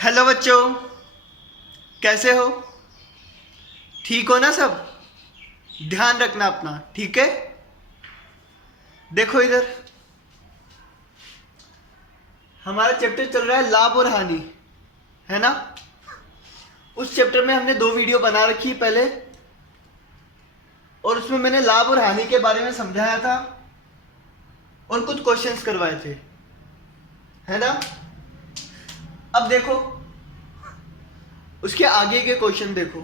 Hello बच्चों, कैसे हो? ठीक हो ना सब? ध्यान रखना अपना, ठीक है? देखो इधर, हमारा चैप्टर चल रहा है लाभ और हानि, है ना? उस चैप्टर में हमने दो वीडियो बना रखी है पहले, और उसमें मैंने लाभ और हानि के बारे में समझाया था और कुछ क्वेश्चंस करवाए थे, है ना? अब देखो, उसके आगे के क्वेश्चन देखो।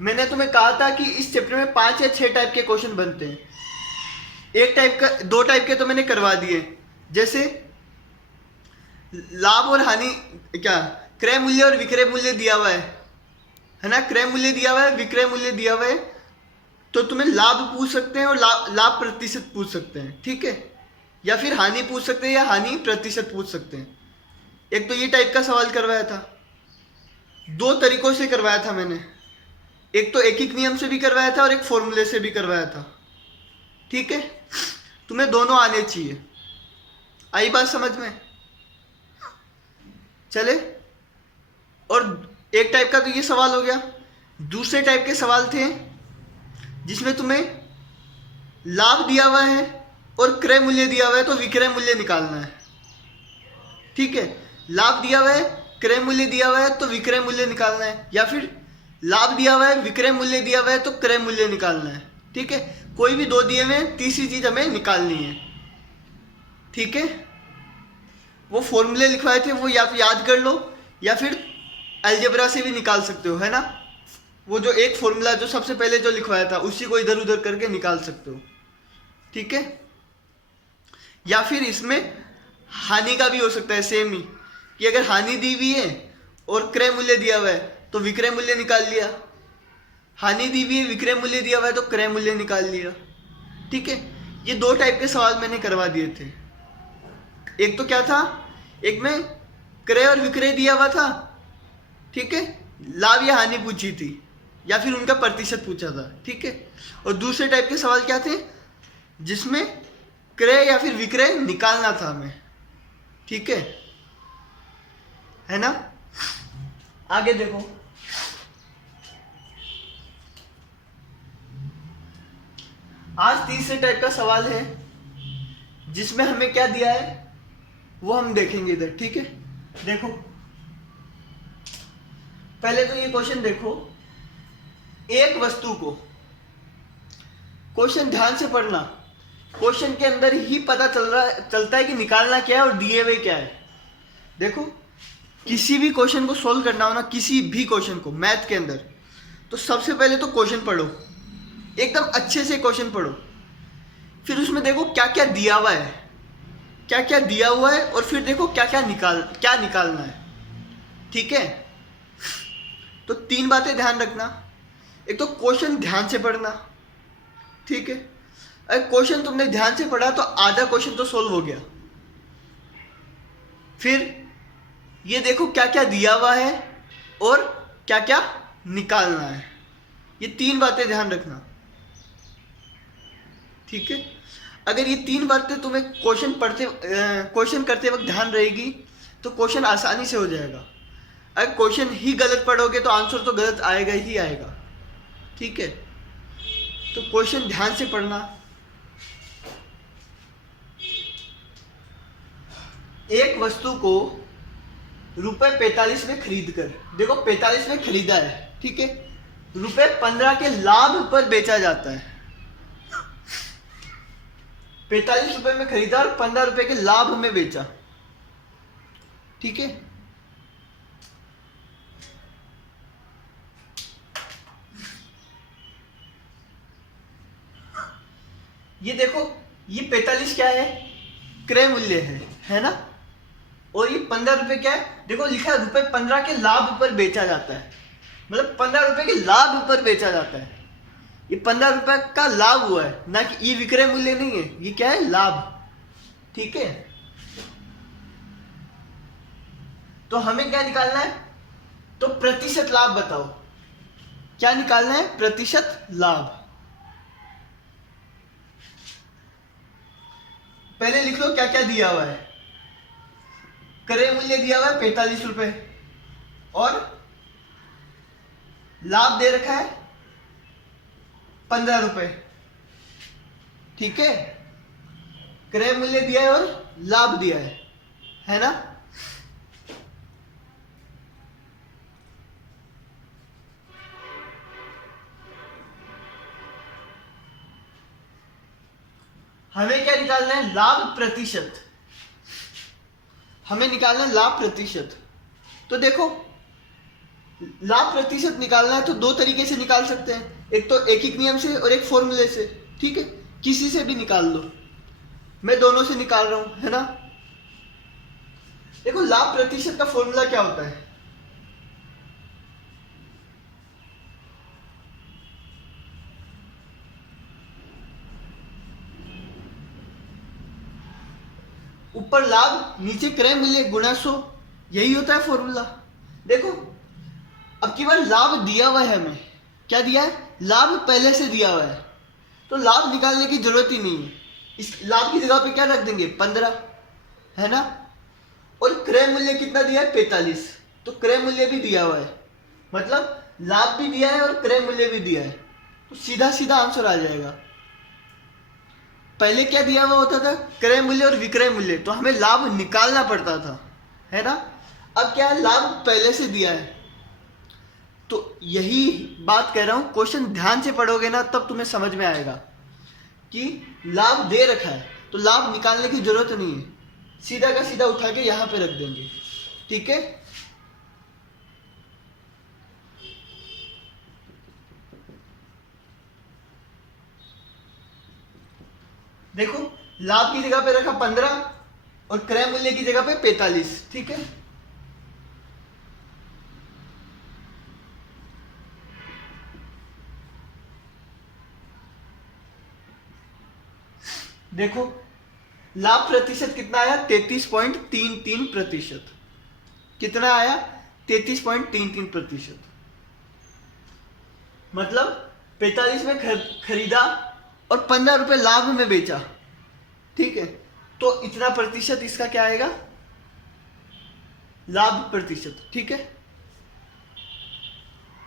मैंने तुम्हें कहा था कि इस चैप्टर में 5 या 6 टाइप के क्वेश्चन बनते हैं। एक टाइप का, दो टाइप के तो मैंने करवा दिए, जैसे लाभ और हानि, क्या क्रय मूल्य और विक्रय मूल्य दिया हुआ है ना? क्रय मूल्य दिया हुआ है, विक्रय मूल्य दिया हुआ है, तो तुम्हें लाभ पूछ सकते हैं और लाभ प्रतिशत पूछ सकते हैं, ठीक है? या फिर हानि पूछ सकते हैं या हानि प्रतिशत पूछ सकते हैं। एक तो ये टाइप का सवाल करवाया था, दो तरीकों से करवाया था मैंने। एक तो एक नियम से भी करवाया था और एक फॉर्मूले से भी करवाया था, ठीक है? तुम्हें दोनों आने चाहिए। आई बात समझ में? चले। और एक टाइप का तो ये सवाल हो गया। दूसरे टाइप के सवाल थे जिसमें तुम्हें लाभ दिया हुआ है और क्रय मूल्य दिया हुआ है, तो विक्रय मूल्य निकालना है, ठीक है? लाभ दिया हुआ है, क्रय मूल्य दिया हुआ है, तो विक्रय मूल्य निकालना है, या फिर लाभ दिया हुआ है, विक्रय मूल्य दिया हुआ है, तो क्रय मूल्य निकालना है, ठीक है? कोई भी दो दिए हुए, तीसरी चीज हमें निकालनी है, ठीक है? वो फॉर्मूले लिखवाए थे, वो या तो याद कर लो या फिर अलजेब्रा से भी निकाल सकते हो, है ना? वो जो एक फॉर्मूला जो सबसे पहले जो लिखवाया था, उसी को इधर उधर करके निकाल सकते हो, ठीक है? या फिर इसमें हानि का भी हो सकता है, सेम ही, कि अगर हानि दी हुई है और क्रय मूल्य दिया हुआ है तो विक्रय मूल्य निकाल लिया, हानि दी हुई है, विक्रय मूल्य दिया हुआ है, तो क्रय मूल्य निकाल लिया, ठीक है? ये दो टाइप के सवाल मैंने करवा दिए थे। एक तो क्या था, एक में क्रय और विक्रय दिया हुआ था, ठीक है? लाभ या हानि पूछी थी, या फिर उनका प्रतिशत पूछा था, ठीक है? और दूसरे टाइप के सवाल क्या थे, जिसमें क्रय या फिर विक्रय निकालना था हमें, ठीक है ना? आगे देखो, आज तीसरे टाइप का सवाल है जिसमें हमें क्या दिया है वो हम देखेंगे इधर, ठीक है? देखो, पहले तो ये क्वेश्चन देखो, एक वस्तु को, क्वेश्चन ध्यान से पढ़ना, क्वेश्चन के अंदर ही पता चलता है कि निकालना क्या है और दिए हुए क्या है। देखो, किसी भी क्वेश्चन को सोल्व करना हो ना, किसी भी क्वेश्चन को मैथ के अंदर, तो सबसे पहले तो क्वेश्चन पढ़ो, एकदम अच्छे से क्वेश्चन पढ़ो, फिर उसमें देखो क्या क्या दिया हुआ है, क्या क्या दिया हुआ है, और फिर देखो क्या निकालना है, ठीक है? तो तीन बातें ध्यान रखना। एक तो क्वेश्चन ध्यान से पढ़ना, ठीक है? अगर क्वेश्चन तुमने ध्यान से पढ़ा तो आधा क्वेश्चन तो सोल्व हो गया। फिर ये देखो क्या क्या दिया हुआ है और क्या क्या निकालना है, ये तीन बातें ध्यान रखना, ठीक है? अगर ये तीन बातें तुम्हें क्वेश्चन करते वक्त ध्यान रहेगी तो क्वेश्चन आसानी से हो जाएगा। अगर क्वेश्चन ही गलत पढ़ोगे तो आंसर तो गलत आएगा ही आएगा, ठीक है? तो क्वेश्चन ध्यान से पढ़ना। एक वस्तु को ₹45 में खरीद कर, देखो 45 में खरीदा है, ठीक है? ₹15 के लाभ पर बेचा जाता है। 45 रुपए में खरीदा और 15 रुपए के लाभ में बेचा, ठीक है? ये देखो, ये 45 क्या है, क्रय मूल्य है ना? और ये 15 रुपए क्या है, देखो लिखा है ₹15 के लाभ पर बेचा जाता है, मतलब 15 रुपए के लाभ पर बेचा जाता है। ये 15 रुपए का लाभ हुआ है ना, कि ये विक्रय मूल्य नहीं है, ये क्या है, लाभ, ठीक है? तो हमें क्या निकालना है, तो प्रतिशत लाभ बताओ, क्या निकालना है, प्रतिशत लाभ। पहले लिख लो क्या क्या दिया हुआ है। क्रय मूल्य दिया हुआ है 45 रुपए, और लाभ दे रखा है 15 रुपए, ठीक है। क्रय मूल्य दिया है और लाभ दिया है ना। हमें क्या निकालना है? लाभ प्रतिशत। हमें निकालना है लाभ प्रतिशत। तो देखो, लाभ प्रतिशत निकालना है तो दो तरीके से निकाल सकते हैं, एक तो एकीक नियम से और एक फॉर्मूले से, ठीक है। किसी से भी निकाल लो, मैं दोनों से निकाल रहा हूं, है ना। देखो, लाभ प्रतिशत का फॉर्मूला क्या होता है? ऊपर लाभ नीचे क्रय मूल्य गुणा 100, यही होता है फॉर्मूला। देखो, अब की बार लाभ दिया हुआ है, हमें क्या दिया है? लाभ पहले से दिया हुआ है, तो लाभ निकालने की जरूरत ही नहीं है। इस लाभ की जगह पे क्या रख देंगे? 15, है ना। और क्रय मूल्य कितना दिया है? 45, तो क्रय मूल्य भी दिया हुआ है, मतलब लाभ भी दिया है और क्रय मूल्य भी दिया है, तो सीधा सीधा आंसर आ जाएगा। पहले क्या दिया हुआ होता था? क्रय मूल्य और विक्रय मूल्य, तो हमें लाभ निकालना पड़ता था, है ना। अब क्या है? लाभ पहले से दिया है, तो यही बात कह रहा हूं, क्वेश्चन ध्यान से पढ़ोगे ना तब तुम्हें समझ में आएगा कि लाभ दे रखा है तो लाभ निकालने की जरूरत नहीं है, सीधा का सीधा उठा के यहां पे रख देंगे, ठीक है। देखो, लाभ की जगह पे रखा 15 और क्रय मूल्य की जगह पे 45, ठीक है। देखो, लाभ प्रतिशत कितना आया? 33.33%। कितना आया? 33.33%। मतलब 45 में खरीदा और 15 रुपए लाभ में बेचा, ठीक है। तो इतना प्रतिशत इसका क्या आएगा? लाभ प्रतिशत, ठीक है।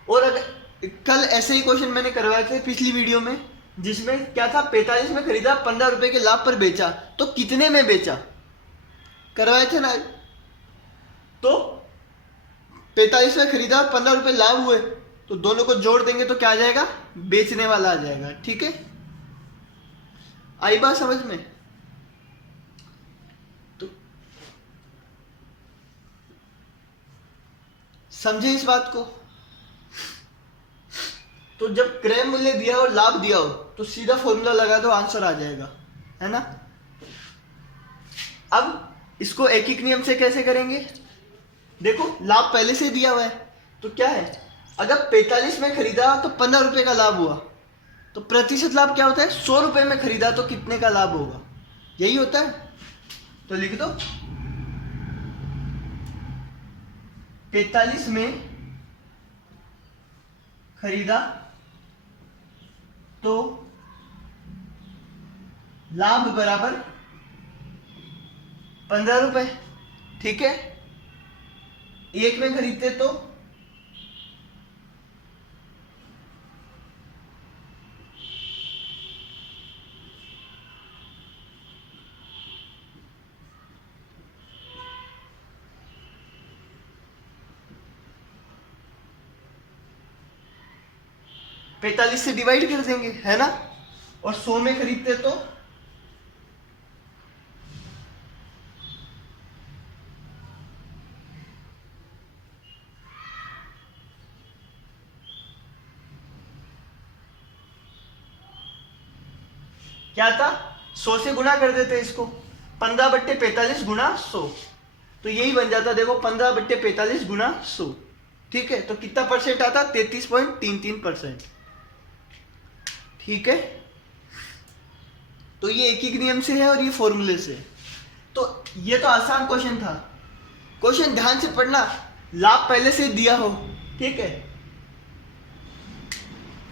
और अगर कल ऐसे ही क्वेश्चन मैंने करवाए थे पिछली वीडियो में, जिसमें क्या था? 45 में खरीदा, 15 रुपए के लाभ पर बेचा, तो कितने में बेचा? करवाए थे ना। तो 45 में खरीदा, 15 रुपए लाभ हुए, तो दोनों को जोड़ देंगे तो क्या आ जाएगा? बेचने वाला आ जाएगा, ठीक है। आई बात समझ में? तो समझे इस बात को? तो जब क्रय मूल्य दिया हो, लाभ दिया हो, तो सीधा फॉर्मूला लगा दो, आंसर आ जाएगा, है ना। अब इसको एकीक नियम से कैसे करेंगे? देखो, लाभ पहले से दिया हुआ है, तो क्या है? अगर 45 में खरीदा तो 15 रुपए का लाभ हुआ, तो प्रतिशत लाभ क्या होता है? 100 रुपए में खरीदा तो कितने का लाभ होगा? यही होता है। तो लिख दो, 45 में खरीदा तो लाभ बराबर 15 रुपए, ठीक है। एक में खरीदते तो पैंतालीस से डिवाइड कर देंगे, है ना। और 100 में खरीदते तो क्या था? 100 से गुना कर देते इसको, 15/45 गुना 100, तो यही बन जाता। देखो, 15/45 गुना 100, ठीक है। तो कितना परसेंट आता? 33.33%, ठीक है। तो ये एकीक नियम से है और ये फॉर्मूले से। तो ये तो आसान क्वेश्चन था। क्वेश्चन ध्यान से पढ़ना, लाभ पहले से दिया हो, ठीक है,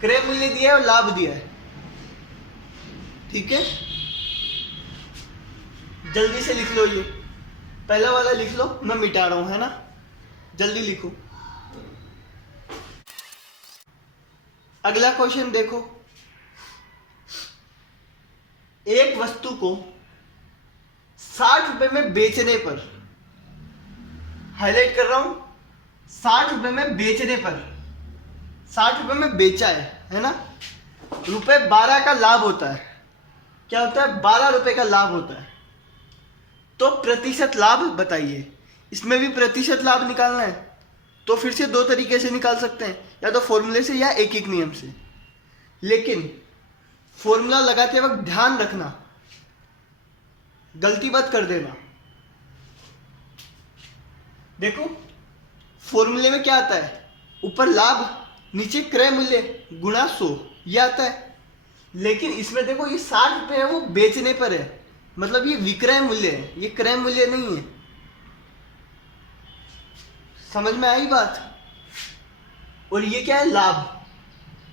क्रय मूल्य दिया है और लाभ दिया है, ठीक है। जल्दी से लिख लो, ये पहला वाला लिख लो, मैं मिटा रहा हूं, है ना। जल्दी लिखो। अगला क्वेश्चन देखो, एक वस्तु को 60 रुपए में बेचने पर, हाईलाइट कर रहा हूं, 60 रुपए में बेचने पर, 60 रुपए में बेचा है ना, रुपए 12 का लाभ होता है। क्या होता है? 12 रुपए का लाभ होता है। तो प्रतिशत लाभ बताइए। इसमें भी प्रतिशत लाभ निकालना है तो फिर से दो तरीके से निकाल सकते हैं, या तो फॉर्मूले से या एक एक नियम से। लेकिन फॉर्मूला लगाते वक्त ध्यान रखना, गलती मत कर देना। देखो फॉर्मूले में क्या आता है, ऊपर लाभ नीचे क्रय मूल्य गुणा 100 ये आता है। लेकिन इसमें देखो ये 60 रुपये है वो बेचने पर है, मतलब ये विक्रय मूल्य है, ये क्रय मूल्य नहीं है। समझ में आई बात? और ये क्या है? लाभ।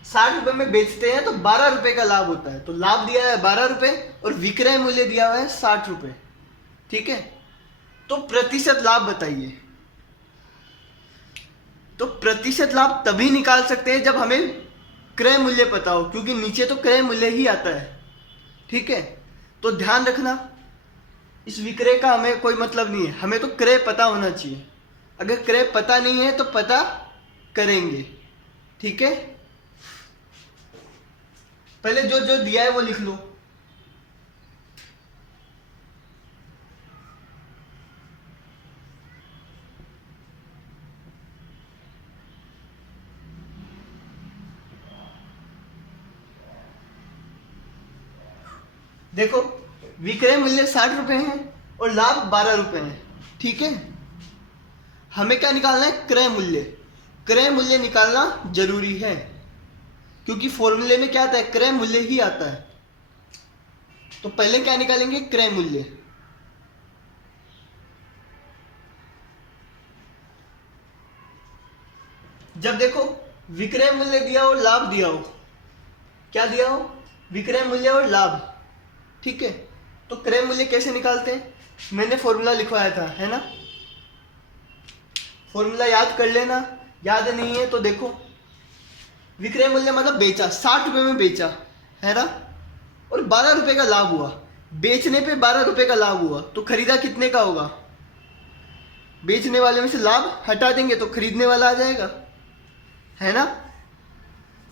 60 रुपए में बेचते हैं तो 12 रुपए का लाभ होता है। तो लाभ दिया है 12 रुपए और विक्रय मूल्य दिया हुआ है 60 रुपए। ठीक है, तो प्रतिशत लाभ बताइए। तो प्रतिशत लाभ तभी निकाल सकते हैं जब हमें क्रय मूल्य पता हो, क्योंकि नीचे तो क्रय मूल्य ही आता है। ठीक है, तो ध्यान रखना, इस विक्रय का हमें कोई मतलब नहीं है, हमें तो क्रय पता होना चाहिए। अगर क्रय पता नहीं है तो पता करेंगे। ठीक है, पहले जो जो दिया है वो लिख लो। देखो विक्रय मूल्य 60 रुपए है और लाभ 12 रुपए है। ठीक है, हमें क्या निकालना है? क्रय मूल्य। क्रय मूल्य निकालना जरूरी है क्योंकि फॉर्मूले में क्या आता है? क्रय मूल्य ही आता है। तो पहले क्या निकालेंगे? क्रय मूल्य। जब देखो विक्रय मूल्य दिया हो, लाभ दिया हो, क्या दिया हो? विक्रय मूल्य और लाभ। ठीक है, तो क्रय मूल्य कैसे निकालते हैं? मैंने फॉर्मूला लिखवाया था, है ना? फॉर्मूला याद कर लेना, याद नहीं है तो देखो। विक्रय मूल्य मतलब बेचा, 60 रुपए में बेचा, है ना, और 12 रुपए का लाभ हुआ। बेचने पे 12 रुपए का लाभ हुआ तो खरीदा कितने का होगा? बेचने वाले में से लाभ हटा देंगे तो खरीदने वाला आ जाएगा, है ना?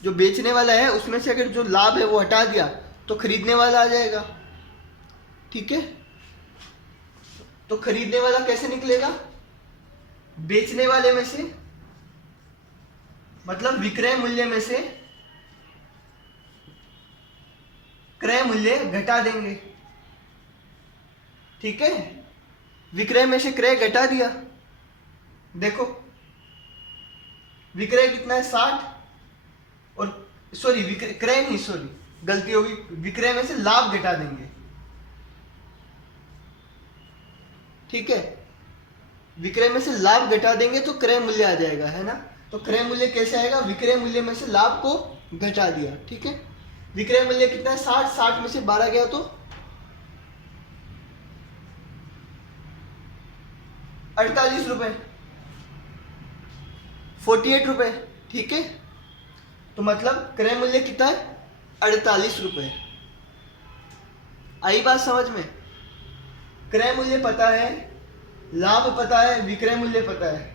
जो बेचने वाला है उसमें से अगर जो लाभ है वो हटा दिया तो खरीदने वाला आ जाएगा। ठीक है, तो खरीदने वाला कैसे निकलेगा? बेचने वाले में से, मतलब विक्रय मूल्य में से क्रय मूल्य घटा देंगे। ठीक है, विक्रय में से क्रय घटा दिया। देखो विक्रय कितना है? 60, और सॉरी क्रय नहीं, सॉरी गलती होगी, विक्रय में से लाभ घटा देंगे। ठीक है, विक्रय में से लाभ घटा देंगे तो क्रय मूल्य आ जाएगा, है ना? तो क्रय मूल्य कैसे आएगा? विक्रय मूल्य में से लाभ को घटा दिया। ठीक है, विक्रय मूल्य कितना है? 60, 60 में से 12 गया तो 48 रुपए, 48 रुपए। ठीक है, तो मतलब क्रय मूल्य कितना है? 48 रुपए। आई बात समझ में? क्रय मूल्य पता है, लाभ पता है, विक्रय मूल्य पता है,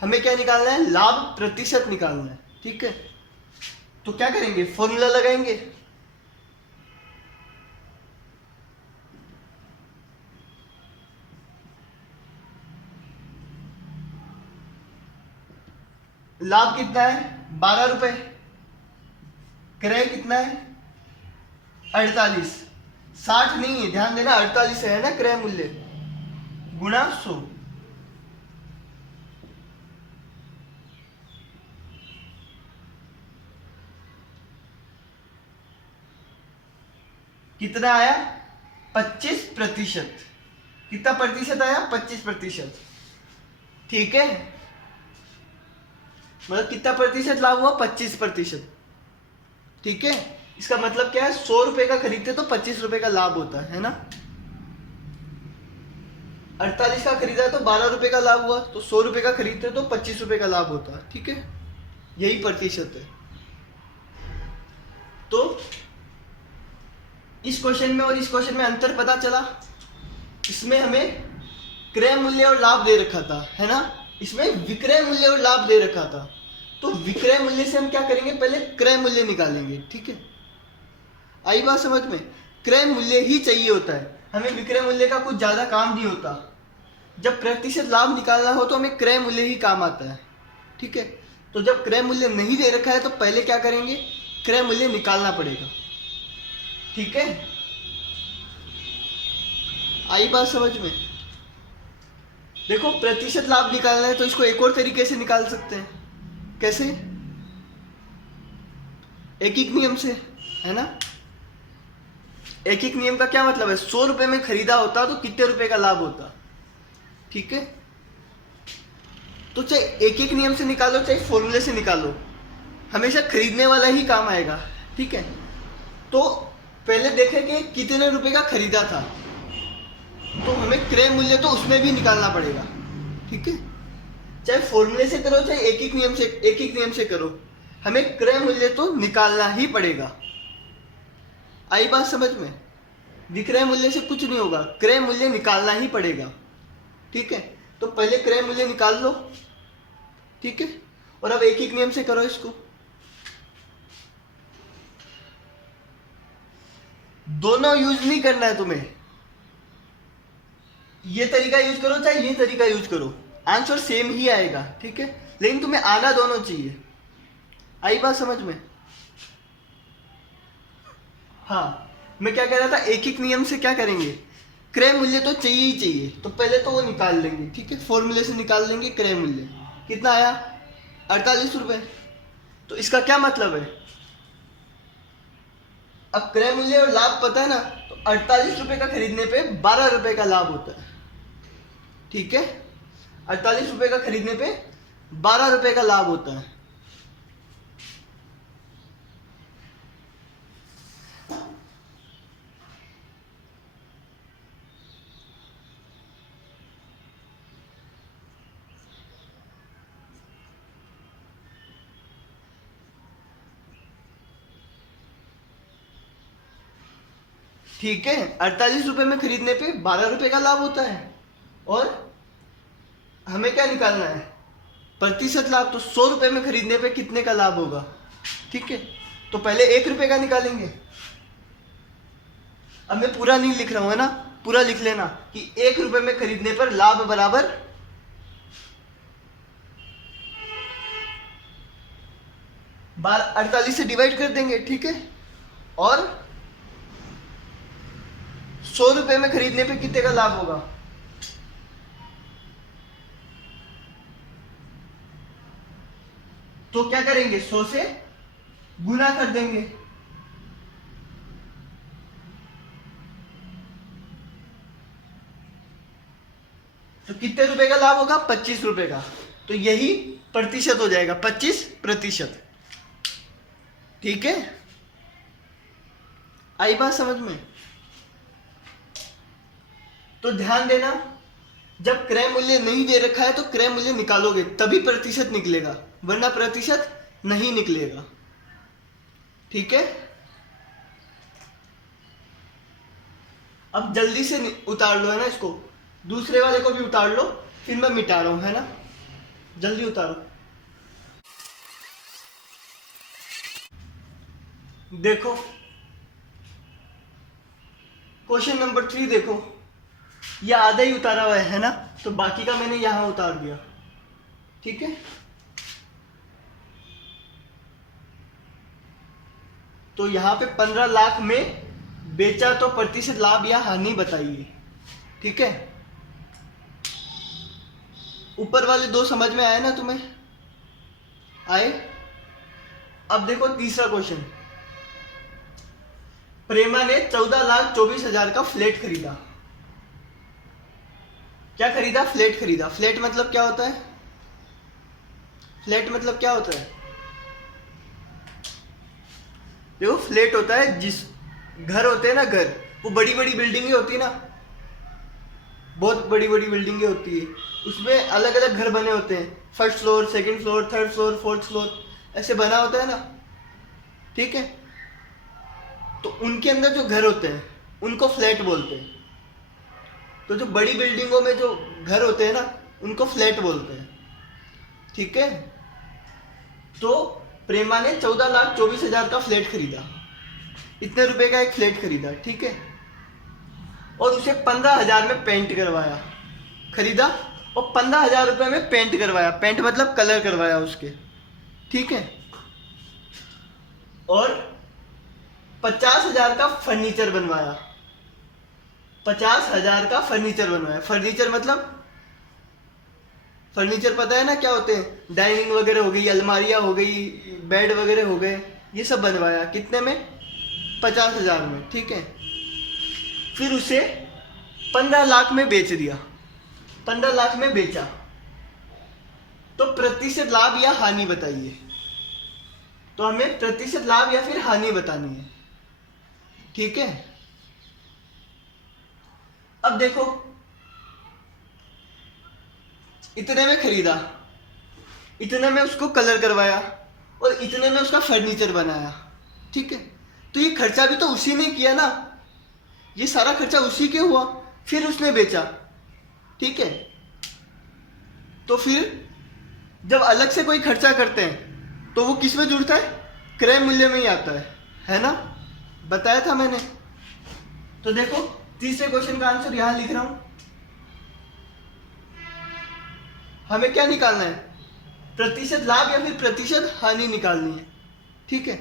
हमें क्या निकालना है? लाभ प्रतिशत निकालना है। ठीक है, तो क्या करेंगे? फॉर्मूला लगाएंगे। लाभ कितना है? 12 रुपए। क्रय कितना है? 48। 60 नहीं है, ध्यान देना, 48 है ना क्रय मूल्य, गुणा 100। कितना आया? 25%। कितना प्रतिशत आया? 25%। ठीक है, मतलब कितना प्रतिशत लाभ हुआ? 25%। ठीक है, इसका मतलब क्या है? 100 रुपए का खरीदते तो 25 रुपए का लाभ होता है ना? 48 का खरीदा तो 12 रुपए का लाभ हुआ, तो 100 रुपए का खरीदते तो 25 रुपए का लाभ होता है। ठीक है, यही प्रतिशत है। तो इस क्वेश्चन में और इस क्वेश्चन में अंतर पता चला। इसमें हमें क्रय मूल्य और लाभ दे रखा था, है ना, इसमें विक्रय मूल्य और लाभ दे रखा था। तो विक्रय मूल्य से हम क्या करेंगे, पहले क्रय मूल्य निकालेंगे। ठीक है, आई बात समझ में। क्रय मूल्य ही चाहिए होता है हमें, विक्रय मूल्य का कुछ ज्यादा काम नहीं होता। जब प्रतिशत लाभ निकालना हो तो हमें क्रय मूल्य ही काम आता है। ठीक है, तो जब क्रय मूल्य नहीं दे रखा है तो पहले क्या करेंगे, क्रय मूल्य निकालना पड़ेगा। ठीक है, आई बात समझ में। देखो प्रतिशत लाभ निकालना है तो इसको एक और तरीके से निकाल सकते हैं। कैसे, एकीक नियम से, है ना। एकीक नियम का क्या मतलब है, 100 रुपए में खरीदा होता तो कितने रुपए का लाभ होता। ठीक है, तो चाहे एक एक नियम से निकालो चाहे फॉर्मूले से निकालो, हमेशा खरीदने वाला ही काम आएगा। ठीक है, तो पहले देखें कि कितने रुपए का खरीदा था, तो हमें क्रय मूल्य तो उसमें भी निकालना पड़ेगा। ठीक है, चाहे फॉर्मूले से करो चाहे एक एक नियम से करो, हमें क्रय मूल्य तो निकालना ही पड़ेगा। आई बात समझ में। विक्रय मूल्य से कुछ नहीं होगा, क्रय मूल्य निकालना ही पड़ेगा। ठीक है, तो पहले क्रय मूल्य निकाल लो। ठीक है, और अब एक नियम से करो इसको। दोनों यूज नहीं करना है तुम्हें, ये तरीका यूज करो चाहे ये तरीका यूज करो, आंसर सेम ही आएगा। ठीक है, लेकिन तुम्हें आना दोनों चाहिए। आई बात समझ में। हाँ, मैं क्या कह रहा था, एक एक नियम से क्या करेंगे, क्रय मूल्य तो चाहिए ही चाहिए, तो पहले तो वो निकाल लेंगे। ठीक है, फॉर्मूले से निकाल लेंगे क्रय मूल्य। कितना आया, 48 रुपए। तो इसका क्या मतलब है, अब क्रय मूल्य और लाभ पता है ना, तो 48 रुपए का खरीदने पे 12 रुपए का लाभ होता है। ठीक है, 48 रुपए का खरीदने पे 12 रुपए का लाभ होता है। ठीक है, 48 रुपए में खरीदने पे 12 रुपए का लाभ होता है, और हमें क्या निकालना है, प्रतिशत लाभ। तो 100 रुपए में खरीदने पे कितने का लाभ होगा। ठीक है, तो पहले 1 रुपए का निकालेंगे। अब मैं पूरा नहीं लिख रहा हूं, है ना, पूरा लिख लेना कि 1 रुपए में खरीदने पर लाभ बराबर 48 से डिवाइड कर देंगे। ठीक है, और 100 रुपए में खरीदने पे कितने का लाभ होगा, तो क्या करेंगे, 100 से गुना कर देंगे। तो कितने रुपए का लाभ होगा, 25 रुपए का। तो यही प्रतिशत हो जाएगा, 25%। ठीक है, आई बात समझ में। तो ध्यान देना, जब क्रय मूल्य नहीं दे रखा है तो क्रय मूल्य निकालोगे तभी प्रतिशत निकलेगा, वरना प्रतिशत नहीं निकलेगा। ठीक है, अब जल्दी से उतार लो, है ना, इसको दूसरे वाले को भी उतार लो, फिर मैं मिटा रहा हूं, है ना, जल्दी उतारो। देखो क्वेश्चन नंबर 3 देखो, ये आधा ही उतारा हुआ है ना, तो बाकी का मैंने यहां उतार दिया। ठीक है, तो यहां पे 15 लाख में बेचा तो प्रतिशत लाभ या हानि बताइए। ठीक है, ऊपर वाले दो समझ में आए ना तुम्हें, आए। अब देखो तीसरा क्वेश्चन, प्रेमा ने 14,24,000 का फ्लैट खरीदा। क्या खरीदा, फ्लैट खरीदा। फ्लैट मतलब क्या होता है, फ्लैट मतलब क्या होता है, देखो फ्लैट होता है जिस घर होते हैं ना, घर, वो बड़ी बड़ी बिल्डिंगें होती है ना, बहुत बड़ी बड़ी बिल्डिंगें होती है, उसमें अलग अलग घर बने होते हैं, first floor, second floor, third floor, fourth floor, ऐसे बना होता है ना। ठीक है, तो उनके अंदर जो घर होते हैं उनको फ्लैट बोलते हैं। तो जो बड़ी बिल्डिंगों में जो घर होते हैं ना, उनको फ्लैट बोलते हैं। ठीक है। तो प्रेमा ने 14,24,000 का फ्लैट खरीदा, इतने रुपए का एक फ्लैट खरीदा। ठीक है। और उसे 15,000 में पेंट करवाया, खरीदा और 15,000 रुपये में पेंट करवाया। पेंट मतलब कलर करवाया उसके। ठीक है। और 50,000 का फर्नीचर बनवाया, 50,000 का फर्नीचर बनवाया। फर्नीचर मतलब फर्नीचर पता है ना क्या होते हैं? डाइनिंग वगैरह हो गई, अलमारियां हो गई, बेड वगैरह हो गए, ये सब बनवाया। कितने में? 50,000 में। ठीक है। फिर उसे 15 लाख में बेच दिया, 15 लाख में बेचा। तो प्रतिशत लाभ या हानि बताइए। तो हमें प्रतिशत लाभ या फिर हानि बतानी है। ठीक है। अब देखो, इतने में खरीदा, इतने में उसको कलर करवाया और इतने में उसका फर्नीचर बनाया। ठीक है। तो ये खर्चा भी तो उसी ने किया ना, ये सारा खर्चा उसी के हुआ। फिर उसने बेचा। ठीक है। तो फिर जब अलग से कोई खर्चा करते हैं तो वो किस में जुड़ता है? क्रय मूल्य में ही आता है ना? बताया था मैंने। तो देखो, तीसरे क्वेश्चन का आंसर यहां लिख रहा हूं। हमें क्या निकालना है? प्रतिशत लाभ या फिर प्रतिशत हानि निकालनी है। ठीक है।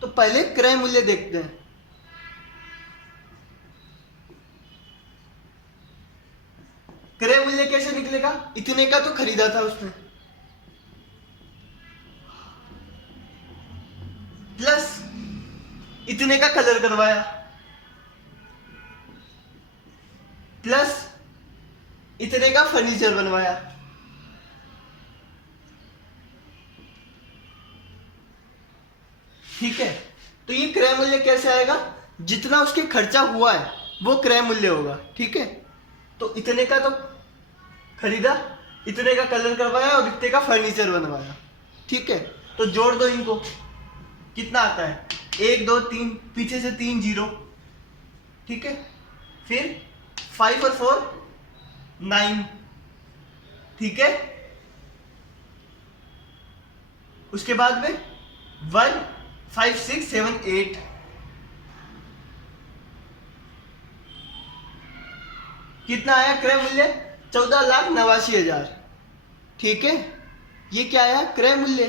तो पहले क्रय मूल्य देखते हैं। क्रय मूल्य कैसे निकलेगा? इतने का तो खरीदा था उसने, प्लस इतने का कलर करवाया, प्लस इतने का फर्नीचर बनवाया। ठीक है। तो ये क्रय मूल्य कैसे आएगा? जितना उसके खर्चा हुआ है वो क्रय मूल्य होगा। ठीक है। तो इतने का तो खरीदा, इतने का कलर करवाया और इतने का फर्नीचर बनवाया। ठीक है। तो जोड़ दो इनको, कितना आता है? 1 2 3, पीछे से 3 जीरो। ठीक है। फिर 5 और 4 9। ठीक है। उसके बाद में 1 5 6 7 8। कितना आया क्रय मूल्य? 14,89,000। ठीक है। ये क्या आया? क्रय मूल्य।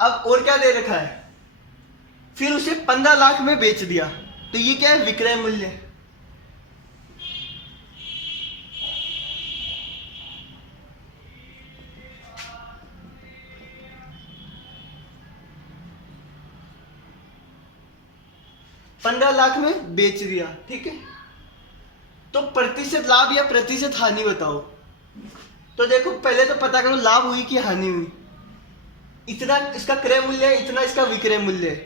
अब और क्या दे रखा है? फिर उसे 15 लाख में बेच दिया, तो ये क्या है? विक्रय मूल्य। पंद्रह लाख में बेच दिया। ठीक है। तो प्रतिशत लाभ या प्रतिशत हानि बताओ। तो देखो, पहले तो पता करो लाभ हुई कि हानि हुई। इतना इसका क्रय मूल्य है, इतना इसका विक्रय मूल्य है।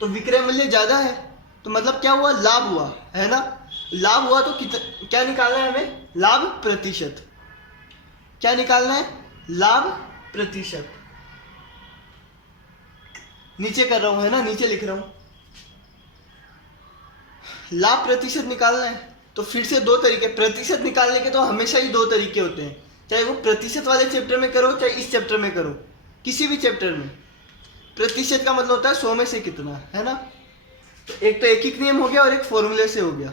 तो विक्रय मूल्य ज्यादा है, तो मतलब क्या हुआ? लाभ हुआ, है ना? लाभ हुआ तो क्या निकालना है हमें? लाभ प्रतिशत। क्या निकालना है? लाभ प्रतिशत। नीचे कर रहा हूं, है ना? नीचे लिख रहा हूं। लाभ प्रतिशत निकालना है तो फिर से दो तरीके। प्रतिशत निकालने के तो हमेशा ही दो तरीके होते हैं, चाहे वो प्रतिशत वाले चैप्टर में करो चाहे इस चैप्टर में करो, किसी भी चैप्टर में। प्रतिशत का मतलब होता है 100 में से कितना, है ना? तो एक तो एकीक नियम हो गया और एक फॉर्मूले से हो गया।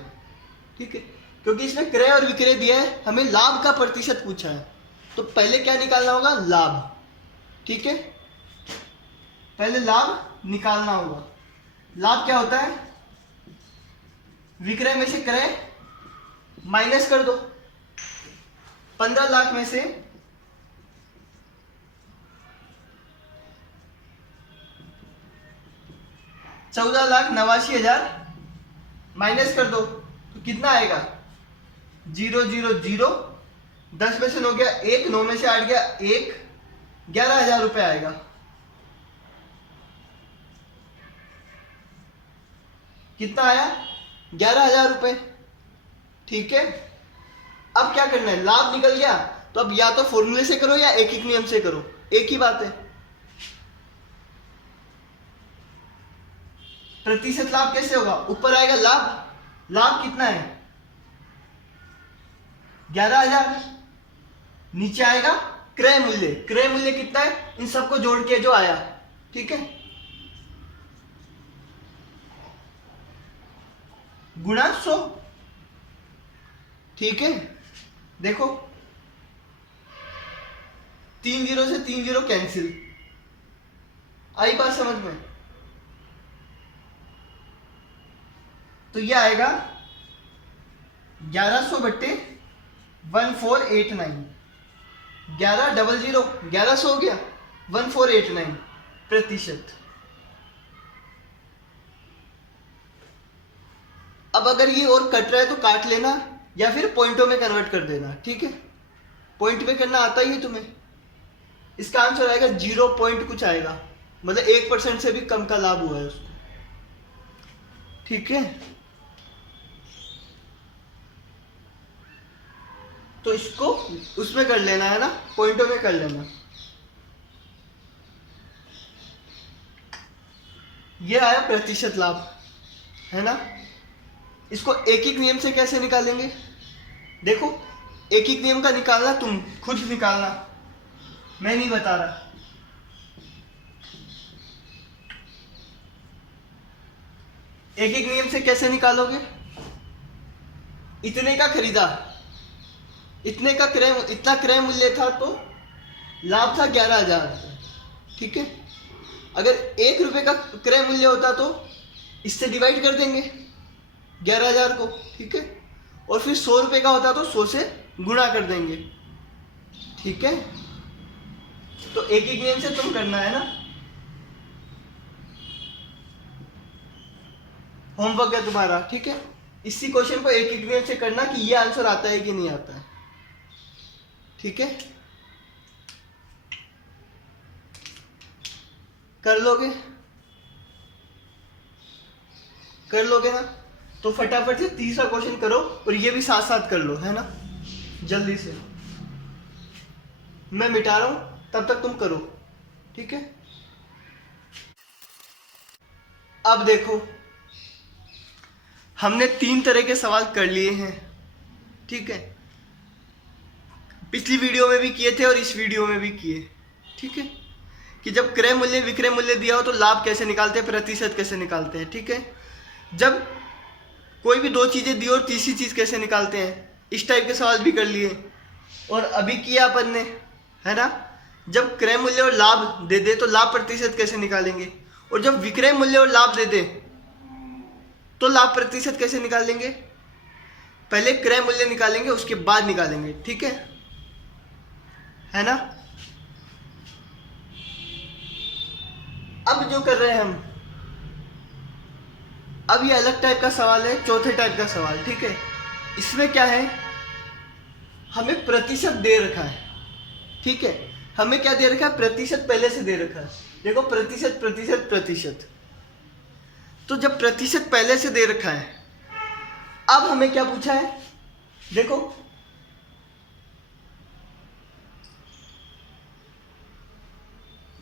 ठीक है। क्योंकि इसमें क्रय और विक्रय दिया है, हमें लाभ का प्रतिशत पूछा है, तो पहले क्या निकालना होगा? लाभ। ठीक है। पहले लाभ निकालना होगा। लाभ क्या होता है? विक्रय में से क्रय माइनस कर दो। 15 लाख में से 14,89,000 माइनस कर दो तो कितना आएगा? 0 0 0। 10 में से 9 गया 1, 9 में से 8 गया 1, 11,000 रुपये आएगा। कितना आया? 11,000 रुपये। ठीक है। अब क्या करना है? लाभ निकल गया तो अब या तो फॉर्मूले से करो या एक नियम से करो, एक ही बात है। प्रतिशत लाभ कैसे होगा, ऊपर आएगा लाभ, लाभ कितना है 11,000, नीचे आएगा क्रय मूल्य, क्रय मूल्य कितना है इन सबको जोड़ के जो आया, ठीक है, गुणा 100, ठीक है। देखो 3 जीरो से 3 जीरो कैंसिल, आई बात समझ में। तो ये आएगा 1100 बट्टे 1489, 1100 1100 हो गया 1489 प्रतिशत। अब अगर ये और कट रहा है तो काट लेना या फिर पॉइंटों में कन्वर्ट कर देना, ठीक है। पॉइंट में करना आता ही है तुम्हें। इसका आंसर आएगा 0 पॉइंट कुछ आएगा, मतलब 1% से भी कम का लाभ हुआ है उसको, ठीक है। तो इसको उसमें कर लेना है ना, पॉइंटों में कर लेना। ये आया प्रतिशत लाभ, है ना। इसको एक एक नियम से कैसे निकालेंगे, देखो एक एक नियम का निकालना तुम खुद निकालना, मैं नहीं बता रहा। एक एक नियम से कैसे निकालोगे, इतने का खरीदा, इतने का क्रय, इतना क्रय मूल्य था तो लाभ था 11,000, ठीक है। अगर 1 रुपए का क्रय मूल्य होता तो इससे डिवाइड कर देंगे 11,000 को, ठीक है। और फिर 100 रुपए का होता तो 100 से गुणा कर देंगे, ठीक है। तो एक एक नियम से तुम करना है ना, होमवर्क है तुम्हारा, ठीक है। इसी क्वेश्चन को एक एक नियम से करना कि ये आंसर आता है कि नहीं आता है, ठीक है। कर लोगे, कर लोगे ना, तो फटाफट से तीसरा क्वेश्चन करो और ये भी साथ साथ कर लो, है ना, जल्दी से। मैं मिटा रहा हूं तब तक तुम करो, ठीक है। अब देखो हमने 3 तरह के सवाल कर लिए हैं, ठीक है। पिछली वीडियो में भी किए थे और इस वीडियो में भी किए, ठीक है। कि जब क्रय मूल्य विक्रय मूल्य दिया हो तो लाभ कैसे निकालते हैं, प्रतिशत कैसे निकालते हैं, ठीक है। जब कोई भी 2 चीजें दी और तीसरी चीज कैसे निकालते हैं, इस टाइप के सवाल भी कर लिए। और अभी किया अपन ने, है ना, जब क्रय मूल्य और लाभ दे दे तो लाभ प्रतिशत कैसे निकालेंगे, और जब विक्रय मूल्य और लाभ दे दे तो लाभ प्रतिशत कैसे निकालेंगे। पहले क्रय मूल्य निकालेंगे उसके बाद निकालेंगे, ठीक है ना। अब जो कर रहे हैं हम, अब ये अलग टाइप का सवाल है, चौथे टाइप का सवाल, ठीक है। इसमें क्या है, हमें प्रतिशत दे रखा है, ठीक है। हमें क्या दे रखा है, प्रतिशत पहले से दे रखा है। देखो प्रतिशत प्रतिशत प्रतिशत, तो जब प्रतिशत पहले से दे रखा है, अब हमें क्या पूछा है, देखो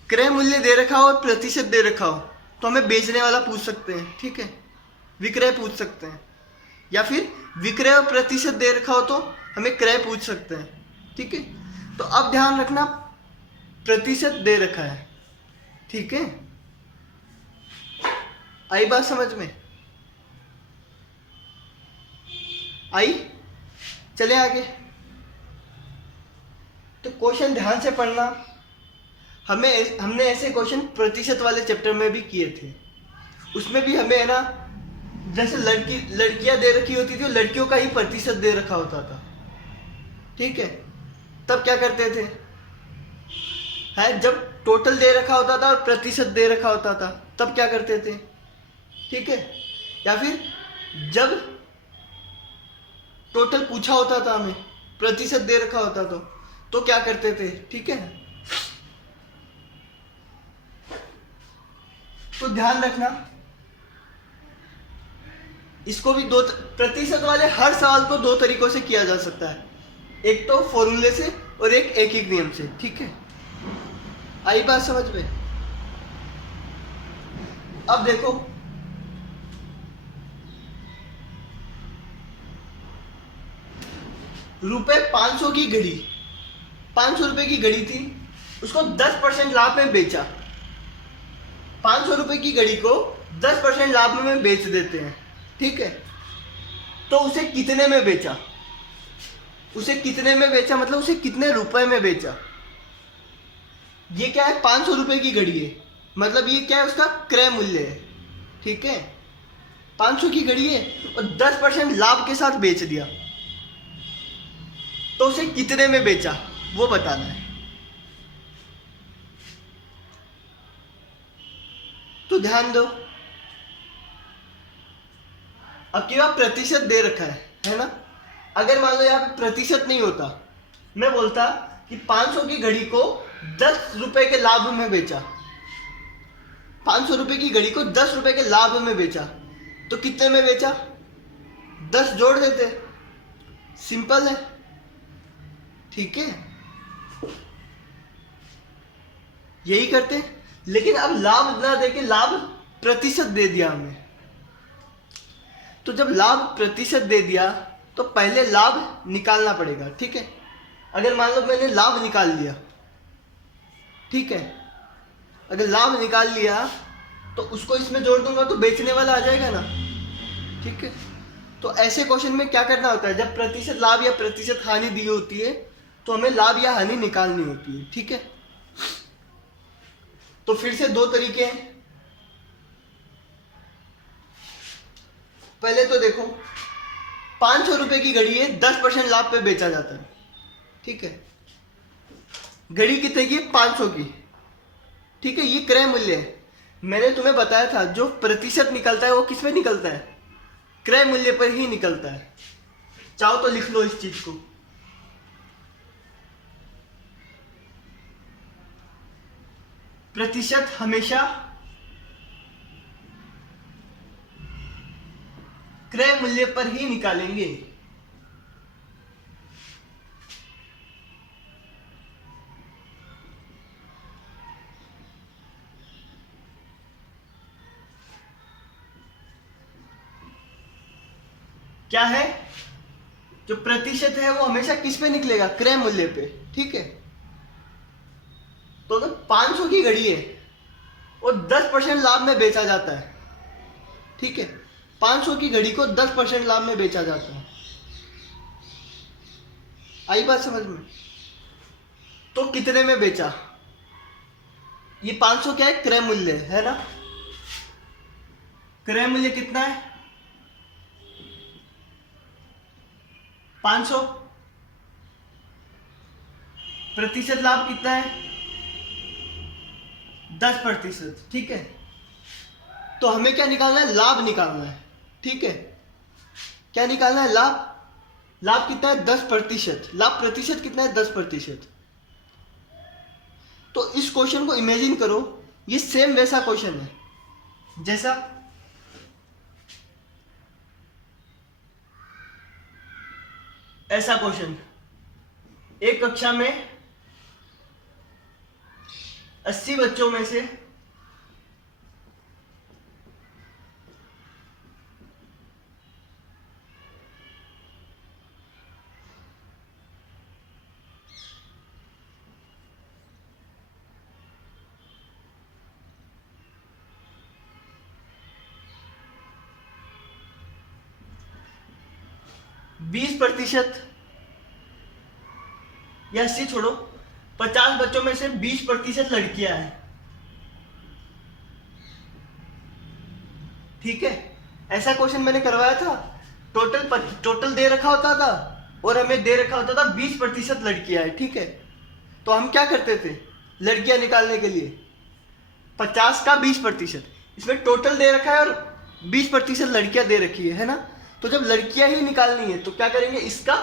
क्रय मूल्य दे रखा हो और प्रतिशत दे रखा हो तो हमें बेचने वाला पूछ सकते हैं, ठीक है, विक्रय पूछ सकते हैं। या फिर विक्रय और प्रतिशत दे रखा हो तो हमें क्रय पूछ सकते हैं, ठीक है। तो अब ध्यान रखना प्रतिशत दे रखा है, ठीक है। आई बात समझ में, आई। चले आगे। तो क्वेश्चन ध्यान से पढ़ना। हमने ऐसे क्वेश्चन प्रतिशत वाले चैप्टर में भी किए थे। उसमें भी हमें, है ना, जैसे लड़कियां दे रखी होती थी, लड़कियों का ही प्रतिशत दे रखा होता था, ठीक है। तब क्या करते थे, है, जब टोटल दे रखा होता था और प्रतिशत दे रखा होता था तब क्या करते थे, ठीक है। या फिर जब टोटल पूछा होता था हमें, प्रतिशत दे रखा होता तो क्या करते थे, ठीक है। तो ध्यान रखना, इसको भी प्रतिशत वाले हर सवाल को 2 तरीकों से किया जा सकता है, एक तो फॉर्मूले से और एक एक नियम से, ठीक है। आई बात समझ में। अब देखो रुपए 500 की घड़ी, 500 रुपए की घड़ी थी, उसको 10% लाभ में बेचा। 500 रुपए की घड़ी को 10% लाभ में बेच देते हैं, ठीक है। तो उसे कितने में बेचा, उसे कितने में बेचा मतलब उसे कितने रुपए में बेचा। ये क्या है, 500 रुपए की घड़ी है, मतलब ये क्या है, उसका क्रय मूल्य है, ठीक है। 500 की घड़ी है और 10% लाभ के साथ बेच दिया, तो उसे कितने में बेचा वो बताना है। तो ध्यान दो, अब क्या प्रतिशत दे रखा है ना। अगर मान लो यहाँ पे प्रतिशत नहीं होता, मैं बोलता कि 500 की घड़ी को 10 रुपए के लाभ में बेचा, 500 रुपए की घड़ी को 10 रुपए के लाभ में बेचा, तो कितने में बेचा, 10 जोड़ देते, सिंपल है, ठीक है, यही करते। लेकिन अब लाभ ना देके लाभ प्रतिशत दे दिया हमें, तो जब लाभ प्रतिशत दे दिया तो पहले लाभ निकालना पड़ेगा, ठीक है। अगर मान लो मैंने लाभ निकाल लिया, ठीक है, अगर लाभ निकाल लिया तो उसको इसमें जोड़ दूंगा तो बेचने वाला आ जाएगा ना, ठीक है। तो ऐसे क्वेश्चन में क्या करना होता है, जब प्रतिशत लाभ या प्रतिशत हानि दी होती है तो हमें लाभ या हानि निकालनी होती है, ठीक है। तो फिर से दो तरीके हैं। पहले तो देखो, 500 रुपए की घड़ी है, 10% लाभ पे बेचा जाता है, ठीक है। घड़ी कितने की है, 500 की, ठीक है, ये क्रय मूल्य है। मैंने तुम्हें बताया था जो प्रतिशत निकलता है वो किस में निकलता है, क्रय मूल्य पर ही निकलता है। चाहो तो लिख लो इस चीज को, प्रतिशत हमेशा क्रय मूल्य पर ही निकालेंगे। क्या है, जो प्रतिशत है वो हमेशा किस पे निकलेगा, क्रय मूल्य पे, ठीक है। तो अगर 500 की घड़ी है और 10% लाभ में बेचा जाता है, ठीक है, 500 की घड़ी को 10% लाभ में बेचा जाता है, आई बात समझ में। तो कितने में बेचा, ये 500 क्या है, क्रय मूल्य है ना। क्रय मूल्य कितना है, 500, प्रतिशत लाभ कितना है, 10%, ठीक है। तो हमें क्या निकालना है, लाभ निकालना है, ठीक है। क्या निकालना है, लाभ। लाभ कितना है, 10%, लाभ प्रतिशत कितना है, 10%। तो इस क्वेश्चन को इमेजिन करो, ये सेम वैसा क्वेश्चन है जैसा ऐसा क्वेश्चन, एक कक्षा में 80 बच्चों में से 20% या 80 छोड़ो, 50 बच्चों में से 20% लड़कियां हैं, ठीक है। ऐसा क्वेश्चन मैंने करवाया था, टोटल दे रखा होता था और हमें दे रखा होता था 20% लड़कियां हैं, ठीक है। तो हम क्या करते थे, लड़कियां निकालने के लिए 50 का 20%, इसमें टोटल दे रखा है और 20% लड़कियां दे रखी है ना। तो जब लड़कियां ही निकालनी है तो क्या करेंगे, इसका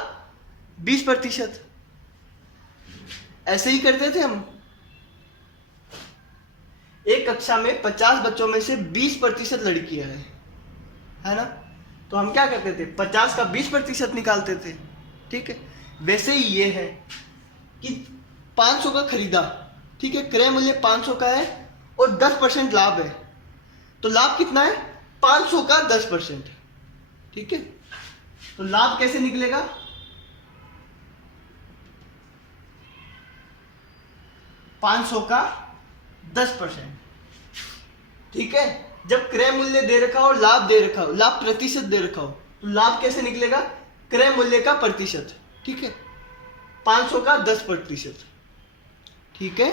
20%, ऐसे ही करते थे हम। एक कक्षा में 50 बच्चों में से 20% लड़कियां है ना। तो हम क्या करते थे, 50 का 20% निकालते थे, ठीक है। वैसे ही ये है कि 500 का खरीदा, ठीक है, क्रय मूल्य 500 का है और 10% लाभ है, तो लाभ कितना है, 500 का 10%, ठीक है। तो लाभ कैसे निकलेगा, 500 का 10%। ठीक है, जब क्रय मूल्य दे रखा हो, लाभ दे रखा हो, लाभ प्रतिशत दे रखा हो, तो लाभ कैसे निकलेगा? क्रय मूल्य का प्रतिशत। ठीक है, 500 का 10%। ठीक है,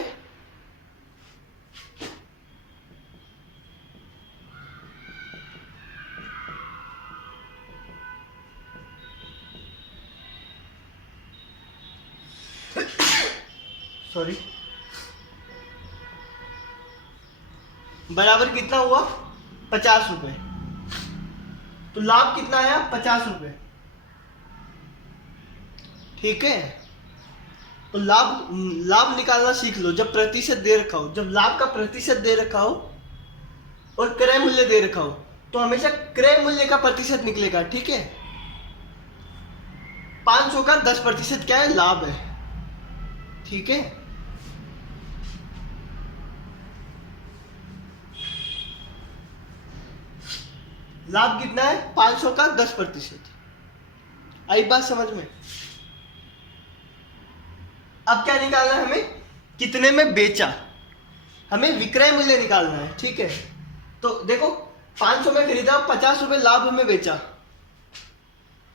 सॉरी, बराबर कितना हुआ? 50 रुपए। तो लाभ कितना आया? 50 रुपए। ठीक है, तो लाभ लाभ निकालना सीख लो। जब प्रतिशत दे रखा हो, जब लाभ का प्रतिशत दे रखा हो और क्रय मूल्य दे रखा हो, तो हमेशा क्रय मूल्य का प्रतिशत निकलेगा। ठीक है, 500 का 10% क्या है? लाभ है। ठीक है, लाभ कितना है? 500 का 10%। आई बात समझ में? अब क्या निकालना है हमें? कितने में बेचा, हमें विक्रय मूल्य निकालना है। ठीक है, तो देखो 500 में खरीदा, 50 रुपए लाभ में बेचा।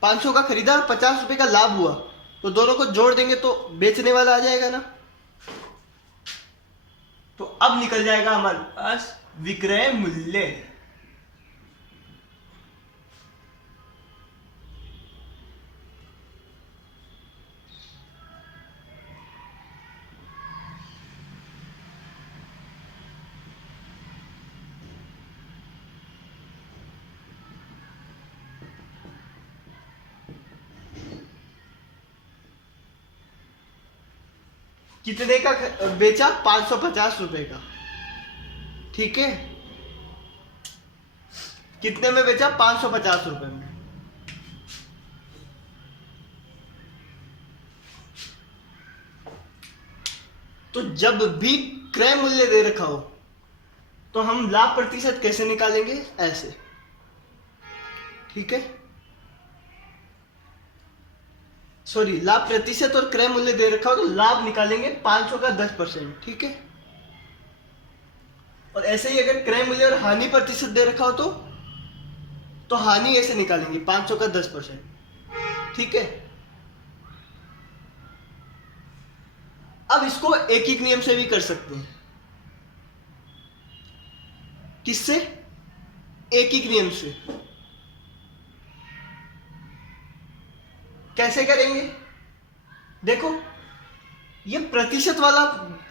500 का खरीदा, 50 रुपए का लाभ हुआ, तो दोनों को जोड़ देंगे तो बेचने वाला आ जाएगा ना। तो अब निकल जाएगा हमारे पास विक्रय मूल्य। कितने का बेचा? 550 रुपए का। ठीक है, कितने में बेचा? 550 रुपए में। तो जब भी क्रय मूल्य दे रखा हो, तो हम लाभ प्रतिशत कैसे निकालेंगे? ऐसे। ठीक है, सॉरी, लाभ प्रतिशत और क्रय मूल्य दे रखा हो तो लाभ निकालेंगे 500 का 10%। ठीक है, और ऐसे ही अगर क्रय मूल्य और हानि प्रतिशत दे रखा हो तो हानि ऐसे निकालेंगे 500 का 10%। ठीक है, अब इसको एक एक नियम से भी कर सकते हैं। किससे? एक एक नियम से। कैसे करेंगे? देखो, ये प्रतिशत वाला,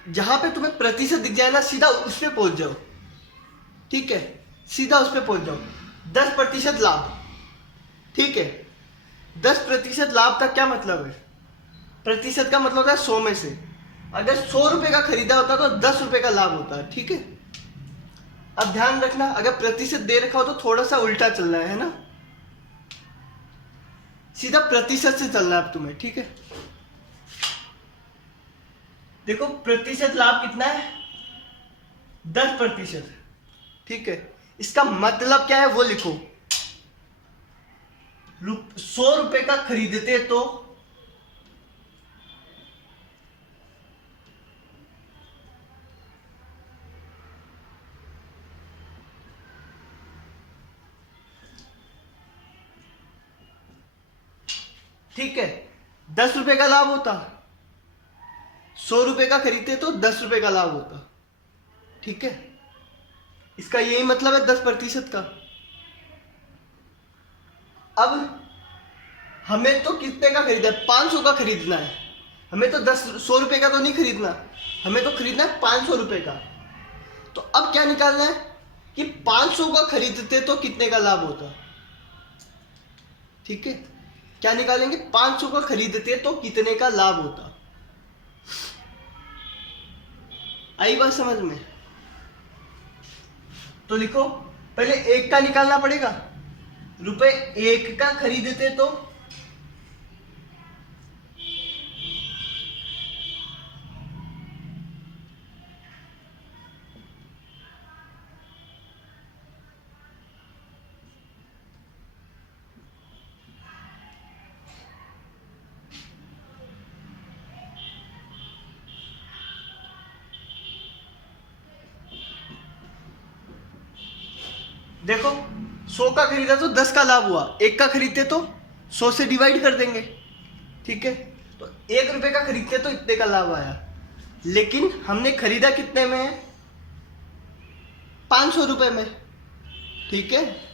जहां पे तुम्हें प्रतिशत दिख जाए ना, सीधा उस पे पहुंच जाओ। ठीक है, सीधा उस पे पहुंच जाओ। 10% लाभ। ठीक है, 10% लाभ का क्या मतलब है? प्रतिशत का मतलब होता है 100 में से। अगर 100 रुपए का खरीदा होता तो 10 रुपए का लाभ होता है। ठीक है, अब ध्यान रखना, अगर प्रतिशत दे रखा हो तो थोड़ा सा उल्टा चलना है ना, सीधा प्रतिशत से चलना है अब तुम्हें। ठीक है, देखो प्रतिशत लाभ कितना है? 10%। ठीक है, इसका मतलब क्या है वो लिखो। 100 रुपए का खरीदते तो ठीक है 10 रुपए का लाभ होता। 100 रुपए का खरीदते तो 10 रुपए का लाभ होता। ठीक है, इसका यही मतलब है 10% का। अब हमें तो कितने का खरीदना है? 500 का खरीदना है। हमें तो 100 रुपए का तो नहीं खरीदना, हमें तो खरीदना है 500 रुपए का। तो अब क्या निकालना है कि 500 का खरीदते तो कितने का लाभ होता। ठीक है, क्या निकालेंगे? 500 का खरीदते तो कितने का लाभ होता। आई बात समझ में? तो लिखो, पहले एक का निकालना पड़ेगा। रुपए 1 का खरीदते तो देखो 100 का खरीदा तो 10 का लाभ हुआ, 1 का खरीदते तो 100 से डिवाइड कर देंगे, ठीक है। तो 1 रुपए का खरीदते तो इतने का लाभ आया, लेकिन हमने खरीदा कितने में है, 500 रुपए में, ठीक है।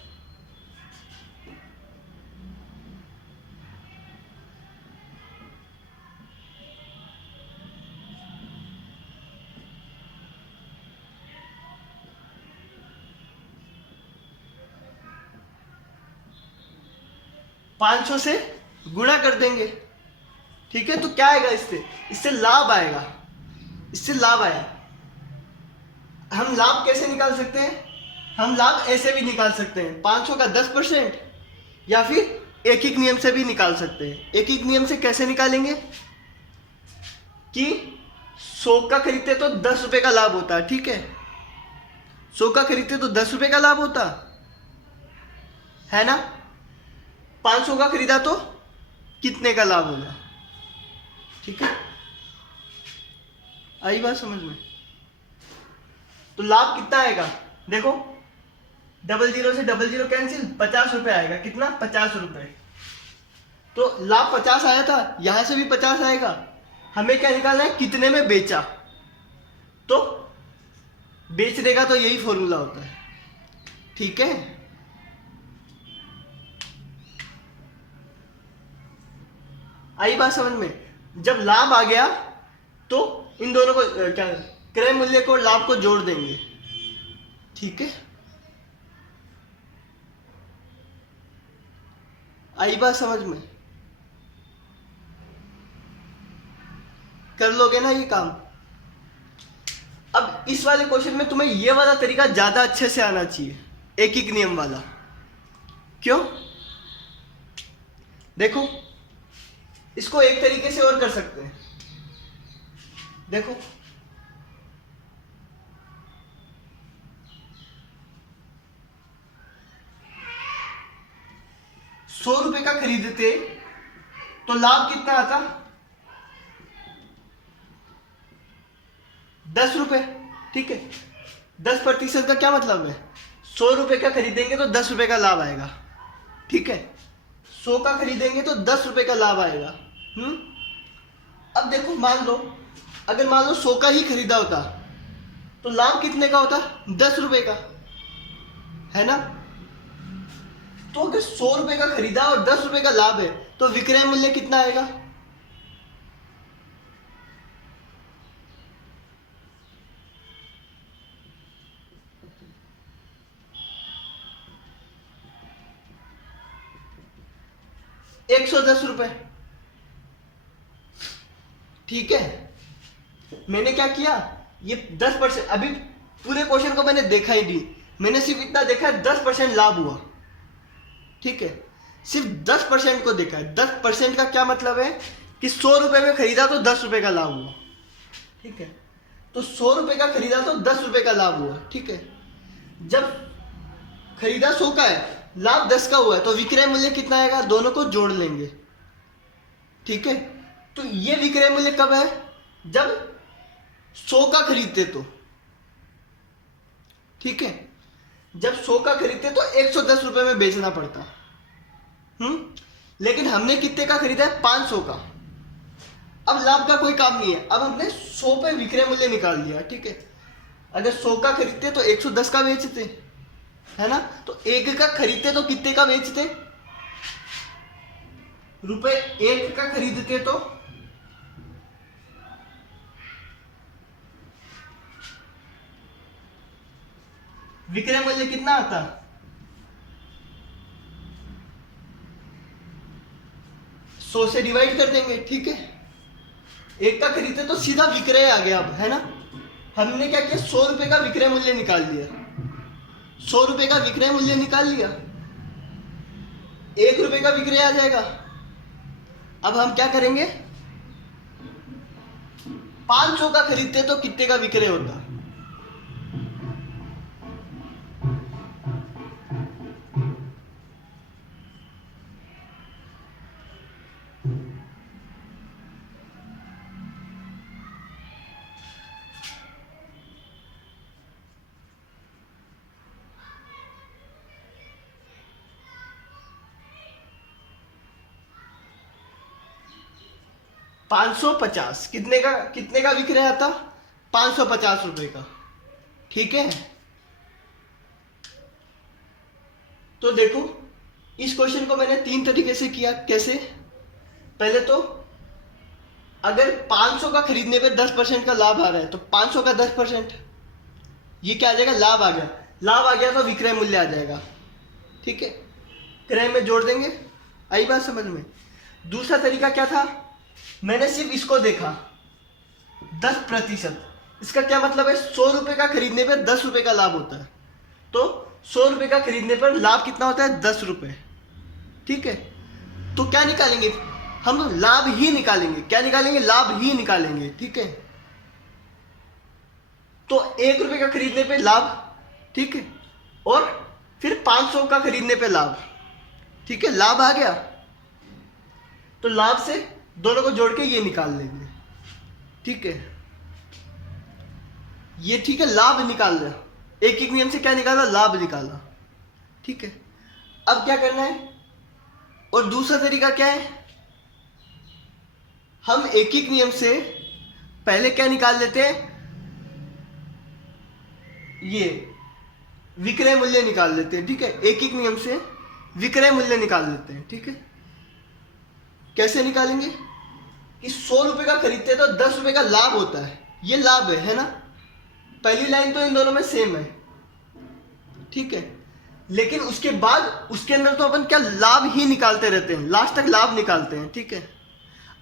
पाँच सौ से गुणा कर देंगे, ठीक है। तो क्या आएगा, इससे इससे लाभ आएगा, इससे लाभ आएगा। हम लाभ कैसे निकाल सकते हैं, हम लाभ ऐसे भी निकाल सकते हैं, 500 का 10%, या फिर एक एक नियम से भी निकाल सकते हैं। एक एक नियम से कैसे निकालेंगे कि 100 का खरीदते तो 10 रुपए का लाभ होता है, ठीक है। 100 का खरीदते तो 10 रुपए का लाभ होता है ना। 500 का खरीदा तो कितने का लाभ होगा, ठीक है। आई बात समझ में। तो लाभ कितना आएगा, देखो 00 से 00 कैंसिल, 50 रुपए आएगा, कितना, 50 रुपए। तो लाभ 50 आया था, यहां से भी 50 आएगा। हमें क्या निकालना है, कितने में बेचा। तो बेचने का तो यही फॉर्मूला होता है, ठीक है। आई बात समझ में। जब लाभ आ गया तो इन दोनों को क्या, क्रय मूल्य को लाभ को जोड़ देंगे, ठीक है। आई बात समझ में, कर लोगे ना ये काम। अब इस वाले क्वेश्चन में तुम्हें ये वाला तरीका ज्यादा अच्छे से आना चाहिए, एक एक नियम वाला। क्यों, देखो इसको एक तरीके से और कर सकते हैं। देखो 100 रुपए का खरीदते तो लाभ कितना आता, 10 रुपए, ठीक है। 10% का क्या मतलब है, 100 रुपए का खरीदेंगे तो 10 रुपए का लाभ आएगा, ठीक है। 100 का खरीदेंगे तो 10 रुपए का लाभ आएगा। अब देखो मान लो, अगर मान लो 100 का ही खरीदा होता तो लाभ कितने का होता, 10 रुपए का, है ना। तो अगर 100 रुपए का खरीदा और 10 रुपए का लाभ है तो विक्रय मूल्य कितना आएगा, ₹110, ठीक है। मैंने क्या किया, ये 10%, अभी पूरे क्वेश्चन को मैंने देखा ही नहीं, मैंने सिर्फ इतना देखा 10% लाभ हुआ, ठीक है। सिर्फ 10% को देखा है। 10% का क्या मतलब है कि 100 रुपए में खरीदा तो 10 रुपए का लाभ हुआ, ठीक है। तो 100 रुपए का खरीदा तो 10 रुपए का लाभ हुआ, ठीक है। जब खरीदा 100 का है, लाभ 10 का हुआ है, तो विक्रय मूल्य कितना आएगा, दोनों को जोड़ लेंगे, ठीक है। तो ये विक्रय मूल्य कब है, जब 100 का खरीदते तो, ठीक है। जब 100 का खरीदते तो 110 रुपए में बेचना पड़ता, लेकिन हमने कितने का खरीदा है, 500 का। अब लाभ का कोई काम नहीं है, अब हमने 100 पे विक्रय मूल्य निकाल दिया, ठीक है। अगर 100 का खरीदते तो 110 का बेचते, है ना। तो 1 का खरीदते तो कितने का बेचते, रुपए 1 का खरीदते तो विक्रय मूल्य कितना आता, 100 से डिवाइड कर देंगे, ठीक है। 1 का खरीदते तो सीधा विक्रय आ गया, अब है ना। हमने क्या किया, 100 रुपए का विक्रय मूल्य निकाल लिया, 100 रुपए का विक्रय मूल्य निकाल लिया, 1 रुपए का विक्रय आ जाएगा। अब हम क्या करेंगे, 500 का खरीदते तो कितने का विक्रय होता, 550 कितने का विक रहा था? 550 रुपए का। ठीक है, तो देखो इस क्वेश्चन को मैंने 3 तरीके से किया। कैसे? पहले तो अगर 500 का खरीदने पे 10% का लाभ आ रहा है तो 500 का 10%, ये क्या आ जाएगा? लाभ आ गया। लाभ आ गया तो विक्रय मूल्य आ जाएगा। ठीक है, क्रय में जोड़ देंगे। आई बात समझ में? दूसरा तरीका क्या था? मैंने सिर्फ इसको देखा 10%। इसका क्या मतलब है? 100 रुपए का खरीदने पर 10 रुपए का लाभ होता है। तो 100 रुपए का खरीदने पर लाभ कितना होता है? 10 रुपए। ठीक है, तो क्या निकालेंगे हम? लाभ ही निकालेंगे। क्या निकालेंगे? लाभ ही निकालेंगे। ठीक है, तो 1 रुपए का खरीदने पे लाभ, ठीक है, और फिर 500 का खरीदने पे लाभ। ठीक है, लाभ आ गया तो लाभ से दोनों को जोड़ के ये निकाल लेंगे। ठीक है, ये ठीक है, लाभ निकाल लिया। एक एक नियम से क्या निकाला? लाभ निकाला। ठीक है, अब क्या करना है? और दूसरा तरीका क्या है? हम एक एक नियम से पहले क्या निकाल लेते हैं? ये विक्रय मूल्य निकाल लेते हैं। ठीक है, एक एक नियम से विक्रय मूल्य निकाल लेते हैं। ठीक है, कैसे निकालेंगे? कि 100 रुपए का खरीदते हैं तो 10 रुपए का लाभ होता है। ये लाभ है ना? पहली लाइन तो इन दोनों में सेम है। ठीक है, लेकिन उसके बाद उसके अंदर तो अपन क्या लाभ ही निकालते रहते हैं, लास्ट तक लाभ निकालते हैं। ठीक है,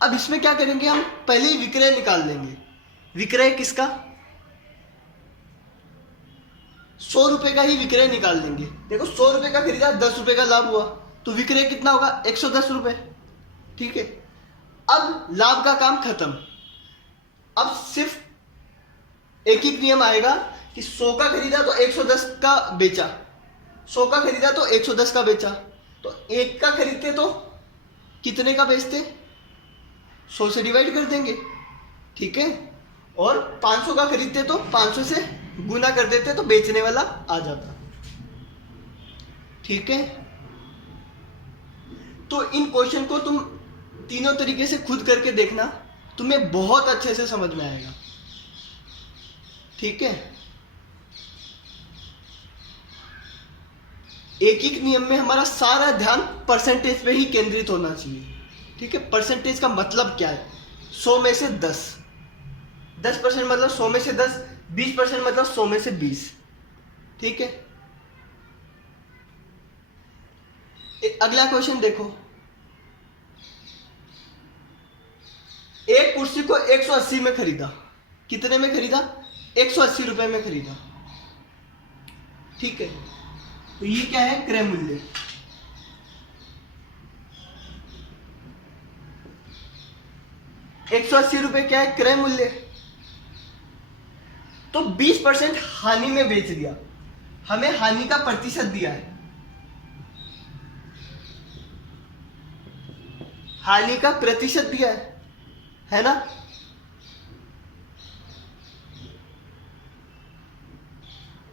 अब इसमें क्या करेंगे? हम पहले ही विक्रय निकाल लेंगे। विक्रय किसका? 100 रुपए का ही विक्रय निकाल लेंगे। देखो 100 रुपए का खरीदा, 10 रुपए का लाभ हुआ, तो विक्रय कितना होगा? 110 रुपए। ठीक है, अब लाभ का काम खत्म। अब सिर्फ एक ही नियम आएगा कि 100 का खरीदा तो 110 का बेचा, 100 का खरीदा तो 110 का बेचा। तो 1 का खरीदते तो कितने का बेचते? 100 से डिवाइड कर देंगे। ठीक है, और 500 का खरीदते तो 500 से गुना कर देते तो बेचने वाला आ जाता। ठीक है, तो इन क्वेश्चन को तुम तीनों तरीके से खुद करके देखना, तुम्हें बहुत अच्छे से समझ में आएगा। ठीक है, एक एक नियम में हमारा सारा ध्यान परसेंटेज पे ही केंद्रित होना चाहिए। ठीक है, परसेंटेज का मतलब क्या है? 100 में से 10, 10% मतलब 100 में से 10, 20% मतलब 100 में से 20। ठीक है, अगला क्वेश्चन देखो। एक कुर्सी को 180 में खरीदा। कितने में खरीदा? 180 रुपए में खरीदा। ठीक है, तो ये क्या है? क्रय मूल्य। ₹180 क्या है? क्रय मूल्य। तो 20% हानि में बेच दिया, हमें हानि का प्रतिशत दिया है। हानि का प्रतिशत दिया है ना?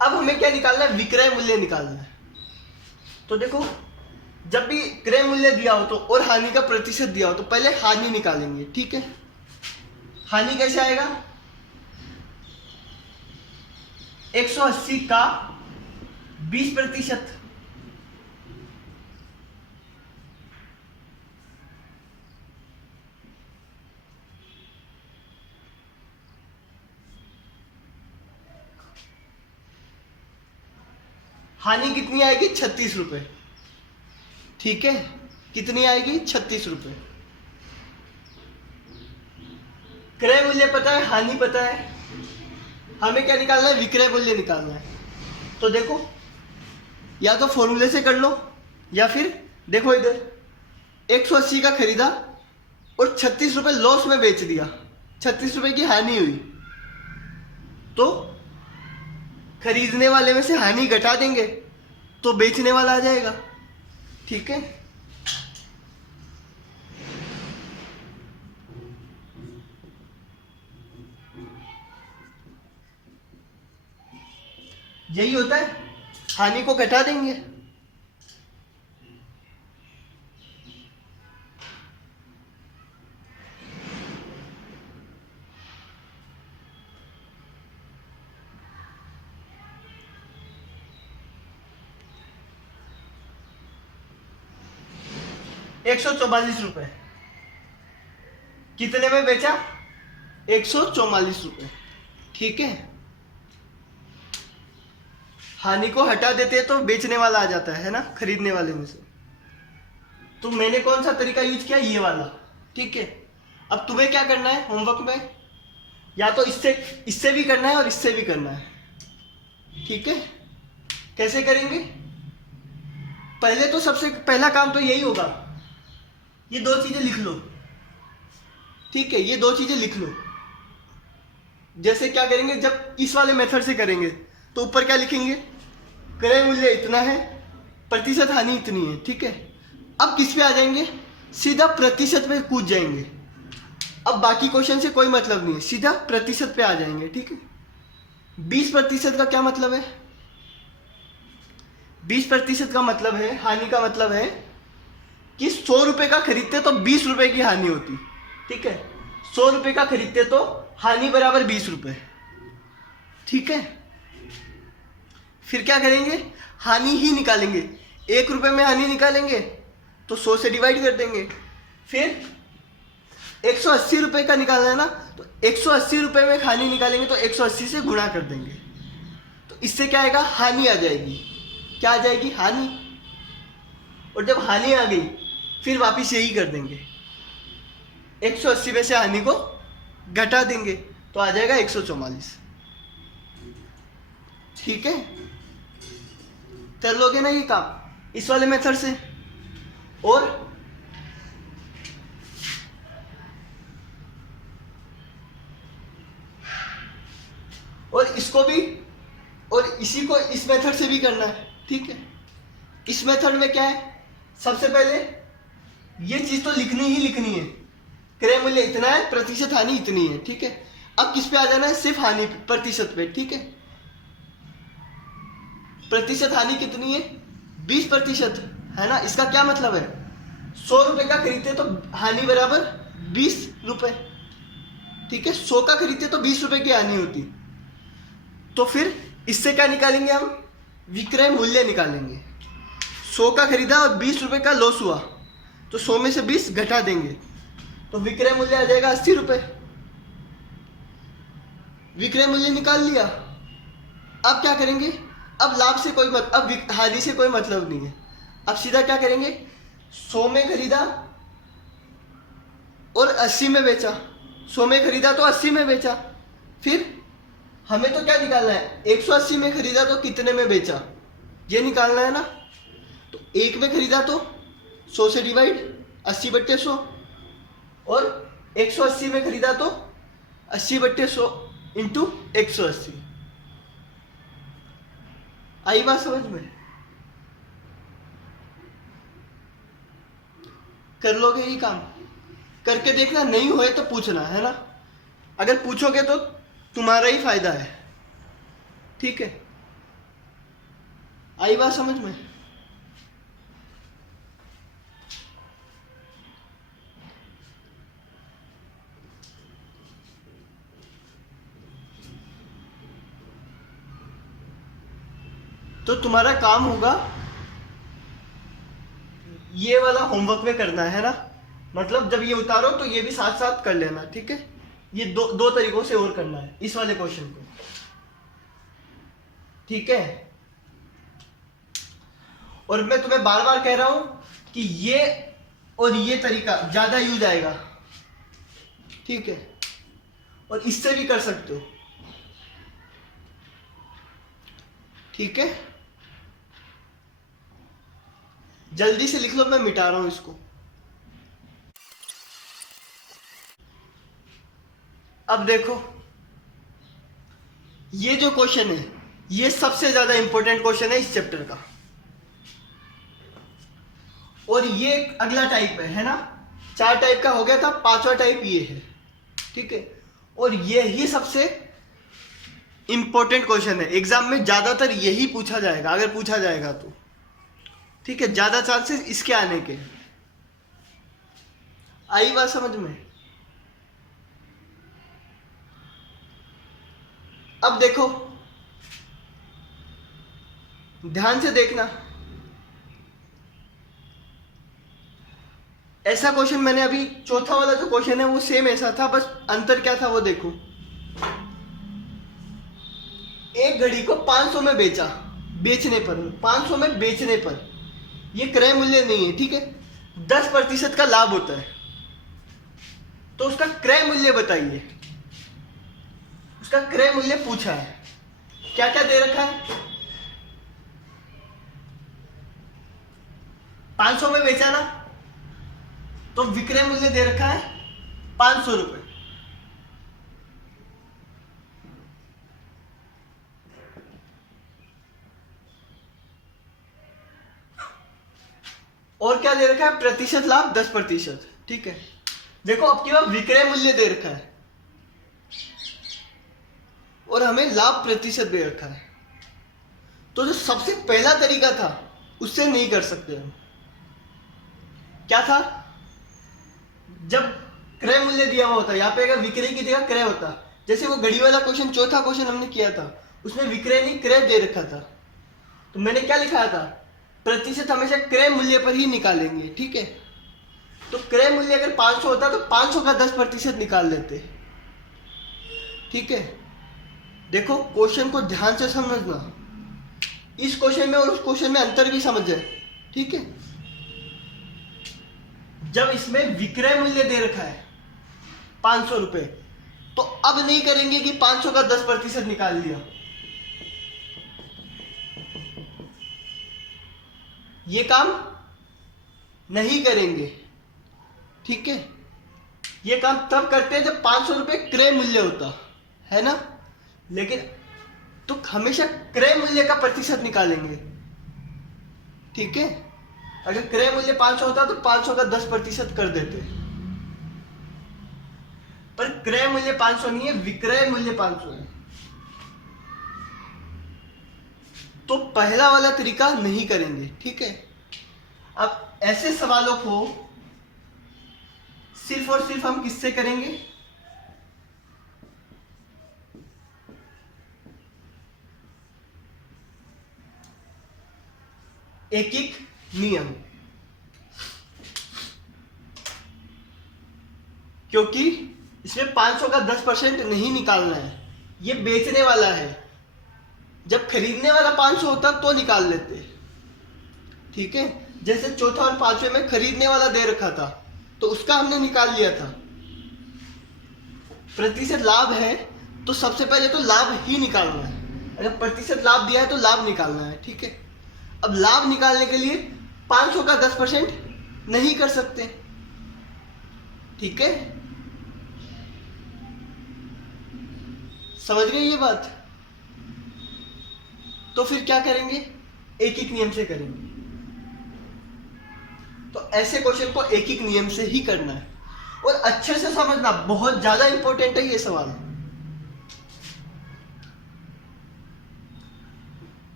अब हमें क्या निकालना है? विक्रय मूल्य निकालना है। तो देखो, जब भी क्रय मूल्य दिया हो तो और हानि का प्रतिशत दिया हो तो पहले हानि निकालेंगे। ठीक है, हानि कैसे आएगा? 180 का 20%। हानि कितनी आएगी? 36 रुपए। ठीक है, कितनी आएगी? 36 रुपए। क्रय मूल्य पता है, हानि पता है, हमें क्या निकालना है? विक्रय मूल्य निकालना है। तो देखो, या तो फॉर्मूले से कर लो या फिर देखो इधर 180 का खरीदा और 36 रुपए लॉस में बेच दिया, 36 रुपए की हानि हुई, तो खरीदने वाले में से हानि घटा देंगे तो बेचने वाला आ जाएगा। ठीक है, यही होता है, हानि को घटा देंगे। 144 रुपए। कितने में बेचा? 144 रुपए। ठीक है, हानि को हटा देते हैं तो बेचने वाला आ जाता है ना, खरीदने वाले में से। तो मैंने कौन सा तरीका यूज किया? ये वाला। ठीक है, अब तुम्हें क्या करना है होमवर्क में? या तो इससे भी करना है और इससे भी करना है। ठीक है, कैसे करेंगे? पहले तो सबसे पहला काम तो यही होगा, ये दो चीजें लिख लो। ठीक है, ये दो चीजें लिख लो। जैसे क्या करेंगे, जब इस वाले मेथड से करेंगे तो ऊपर क्या लिखेंगे? क्रय मूल्य इतना है, प्रतिशत हानि इतनी है। ठीक है, अब किस पे आ जाएंगे? सीधा प्रतिशत पे कूद जाएंगे। अब बाकी क्वेश्चन से कोई मतलब नहीं है, सीधा प्रतिशत पे आ जाएंगे। ठीक है, 20% का क्या मतलब है? 20% का मतलब है, हानि का मतलब है कि 100 रुपए का खरीदते तो 20 रुपए की हानि होती। ठीक है, 100 रुपए का खरीदते तो हानि बराबर 20 रुपए। ठीक है, फिर क्या करेंगे? हानि ही निकालेंगे। 1 रुपए में हानि निकालेंगे तो 100 से डिवाइड कर देंगे। फिर 180 रुपए का निकालना है ना, तो 180 रुपए में हानि निकालेंगे तो 180 से गुणा कर देंगे। तो इससे क्या आएगा? हानि आ जाएगी। क्या आ जाएगी? हानि। और जब हानि आ गई फिर वापिस यही कर देंगे, 180 में से हानि को घटा देंगे तो आ जाएगा 144। ठीक है, कर लोगे ना ये काम इस वाले मेथड से? और इसको भी, और इसी को इस मेथड से भी करना है। ठीक है, इस मेथड में क्या है? सबसे पहले ये चीज तो लिखनी ही लिखनी है, क्रय मूल्य इतना है, प्रतिशत हानि इतनी है। ठीक है, अब किस पे आ जाना है? सिर्फ हानि प्रतिशत पे। ठीक है, प्रतिशत हानि कितनी है? 20% है ना। इसका क्या मतलब है? 100 रुपए का खरीदते तो हानि बराबर 20 रुपए। ठीक है, 100 का खरीदते तो 20 रुपए की हानि होती। तो फिर इससे क्या निकालेंगे हम? विक्रय मूल्य निकालेंगे। 100 का खरीदा और 20 रुपए का लॉस हुआ तो 100 में से 20 घटा देंगे तो विक्रय मूल्य आ जाएगा 80 रुपए। विक्रय मूल्य निकाल लिया। अब क्या करेंगे? अब लाभ से कोई अब हानि से कोई मतलब नहीं है। अब सीधा क्या करेंगे? 100 में खरीदा और 80 में बेचा। 100 में खरीदा तो 80 में बेचा। फिर हमें तो क्या निकालना है? 180 में खरीदा तो कितने में बेचा, ये निकालना है ना। तो 1 में खरीदा तो 100 से डिवाइड, 80/100। और 180 में खरीदा तो 80/100 इंटू 180। आई बात समझ में? कर लोगे ये काम? करके देखना, नहीं होए तो पूछना, है ना। अगर पूछोगे तो तुम्हारा ही फायदा है। ठीक है, आई बात समझ में? तो तुम्हारा काम होगा ये वाला होमवर्क में करना है ना। मतलब जब ये उतारो तो ये भी साथ साथ कर लेना। ठीक है, ये दो तरीकों से और करना है इस वाले क्वेश्चन को। ठीक है, और मैं तुम्हें बार बार कह रहा हूं कि ये और ये तरीका ज्यादा यूज आएगा। ठीक है, और इससे भी कर सकते हो। ठीक है, जल्दी से लिख लो, मैं मिटा रहा हूं इसको। अब देखो, ये जो क्वेश्चन है ये सबसे ज्यादा इंपॉर्टेंट क्वेश्चन है इस चैप्टर का। और ये अगला टाइप है ना। 4 टाइप का हो गया था, 5वां टाइप ये है। ठीक है, और ये ही सबसे इंपॉर्टेंट क्वेश्चन है। एग्जाम में ज्यादातर यही पूछा जाएगा, अगर पूछा जाएगा तो। ठीक है, ज्यादा चांसेस इसके आने के। आई बात समझ में? अब देखो, ध्यान से देखना। ऐसा क्वेश्चन मैंने अभी चौथा वाला जो क्वेश्चन है वो सेम ऐसा था, बस अंतर क्या था वो देखो। एक घड़ी को 500 में बेचा, बेचने पर 500 में बेचने पर, ये क्रय मूल्य नहीं है, ठीक है, 10% का लाभ होता है। तो उसका क्रय मूल्य बताइए, उसका क्रय मूल्य पूछा है, क्या क्या दे रखा है। 500 में बेचा ना, तो विक्रय मूल्य दे रखा है 500 रुपए। और क्या दे रखा है, प्रतिशत लाभ 10%, ठीक है। देखो अब की बार विक्रय मूल्य दे रखा है और हमें लाभ प्रतिशत दे रखा है। तो जो सबसे पहला तरीका था उससे नहीं कर सकते हम। क्या था, जब क्रय मूल्य दिया हुआ होता, यहाँ पे अगर विक्रय की जगह क्रय होता, जैसे वो घड़ी वाला क्वेश्चन चौथा क्वेश्चन हमने किया था, उसमें विक्रय नहीं क्रय दे रखा था, तो मैंने क्या लिखा था, प्रतिशत हमेशा क्रय मूल्य पर ही निकालेंगे, ठीक है। तो क्रय मूल्य अगर 500 होता तो 500 का 10% निकाल लेते, ठीक है। देखो क्वेश्चन को ध्यान से समझना, इस क्वेश्चन में और उस क्वेश्चन में अंतर भी समझ जाए, ठीक है। जब इसमें विक्रय मूल्य दे रखा है 500 रुपए, तो अब नहीं करेंगे कि 500 का 10% निकाल लिया, ये काम नहीं करेंगे, ठीक है। ये काम तब करते हैं जब 500 रुपए क्रय मूल्य होता है ना, लेकिन तो हमेशा क्रय मूल्य का प्रतिशत निकालेंगे, ठीक है। अगर क्रय मूल्य 500 होता तो 500 का 10% कर देते, पर क्रय मूल्य 500 नहीं है, विक्रय मूल्य 500 है। तो पहला वाला तरीका नहीं करेंगे, ठीक है। अब ऐसे सवालों को सिर्फ और सिर्फ हम किससे करेंगे, एक एक नियम, क्योंकि इसमें 500 का 10% नहीं निकालना है, ये बेचने वाला है। जब खरीदने वाला 500 होता तो निकाल लेते, ठीक है। जैसे चौथा और पांचवें में खरीदने वाला दे रखा था तो उसका हमने निकाल लिया था। प्रतिशत लाभ है तो सबसे पहले तो लाभ ही निकालना है, अगर प्रतिशत लाभ दिया है तो लाभ निकालना है, ठीक है। अब लाभ निकालने के लिए 500 का 10% नहीं कर सकते, ठीक है। समझ गए ये बात। तो फिर क्या करेंगे, एक एक नियम से करेंगे। तो ऐसे क्वेश्चन को एक एक नियम से ही करना है और अच्छे से समझना, बहुत ज्यादा इंपॉर्टेंट है ये सवाल।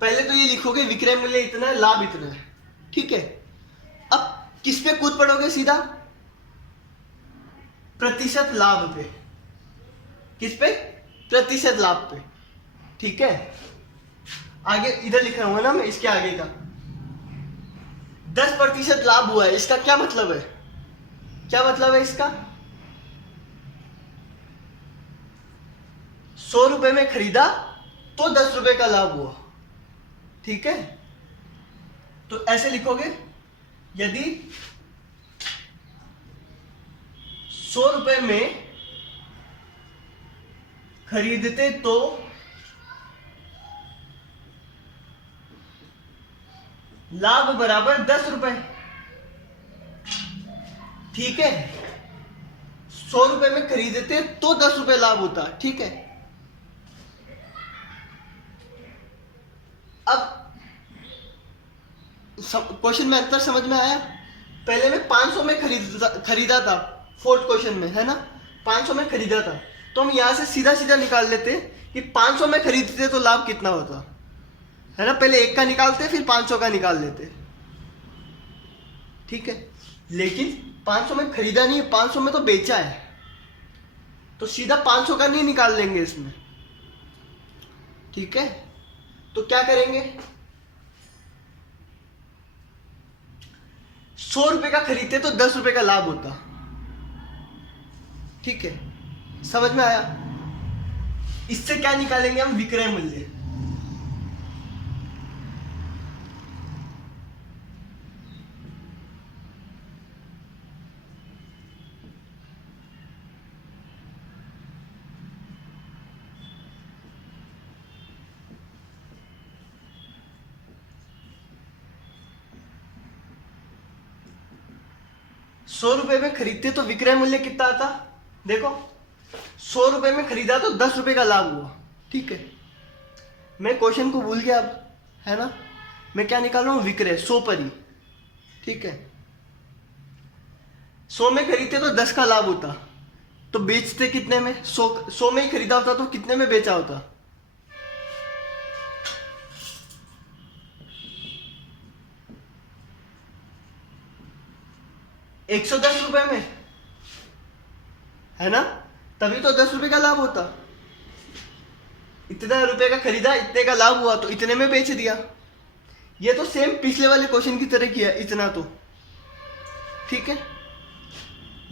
पहले तो ये लिखोगे विक्रय मूल्य इतना है, लाभ इतना है, ठीक है। अब किस पे कूद पड़ोगे, सीधा प्रतिशत लाभ पे। किस पे, प्रतिशत लाभ पे, ठीक है। आगे इधर लिखा हुआ ना मैं, इसके आगे का 10% लाभ हुआ है, इसका क्या मतलब है, क्या मतलब है इसका, 100 रुपए में खरीदा तो 10 रुपए का लाभ हुआ, ठीक है। तो ऐसे लिखोगे, यदि 100 रुपए में खरीदते तो लाभ बराबर 10 रुपए, ठीक है। 100 रुपए में खरीदते तो 10 रुपए लाभ होता, ठीक है। अब क्वेश्चन में अंतर समझ में आया। पहले में 500 में खरीदा था, फोर्थ क्वेश्चन में है ना, 500 में खरीदा था, तो हम यहां से सीधा सीधा निकाल लेते कि 500 में खरीदते तो लाभ कितना होता है ना। पहले एक का निकालते फिर 500 का निकाल लेते, ठीक है। लेकिन 500 में खरीदा नहीं है, 500 में तो बेचा है, तो सीधा 500 का नहीं निकाल लेंगे इसमें, ठीक है। तो क्या करेंगे, 100 रुपए का खरीदते तो 10 रुपए का लाभ होता। ठीक है, समझ में आया? इससे क्या निकालेंगे हम? विक्रय मूल्य। ₹100 में खरीदते तो विक्रय मूल्य कितना आता? देखो, 100 रुपए में खरीदा तो 10 रुपए का लाभ हुआ। ठीक है, मैं क्वेश्चन को भूल गया अब, है ना? मैं क्या निकाल रहा हूँ? विक्रय, 100 पर ही। ठीक है, 100 में खरीदते तो 10 का लाभ होता, तो बेचते कितने में? 100 में ही खरीदा होता तो कितने में बेचा होता? 110 रुपए में, है ना? तभी तो 10 रुपए का लाभ होता। इतने रुपए का खरीदा, इतने का लाभ हुआ, तो इतने में बेच दिया। ये तो सेम पिछले वाले क्वेश्चन की तरह किया, इतना तो। ठीक है,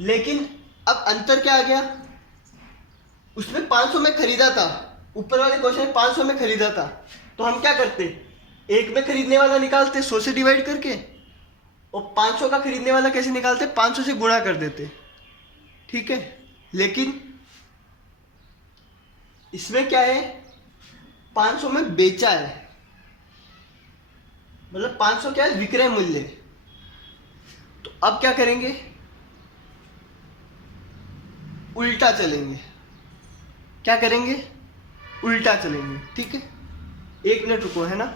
लेकिन अब अंतर क्या आ गया? उसमें 500 में खरीदा था, ऊपर वाले क्वेश्चन में 500 में खरीदा था, तो हम क्या करते? एक में खरीदने वाला निकालते 100 से डिवाइड करके, और 500 का खरीदने वाला कैसे निकालते? 500 से गुणा कर देते। ठीक है, लेकिन इसमें क्या है? 500 में बेचा है, मतलब 500 क्या है? विक्रय मूल्य। तो अब क्या करेंगे? उल्टा चलेंगे। क्या करेंगे? उल्टा चलेंगे। ठीक है, 1 मिनट रुको, है ना?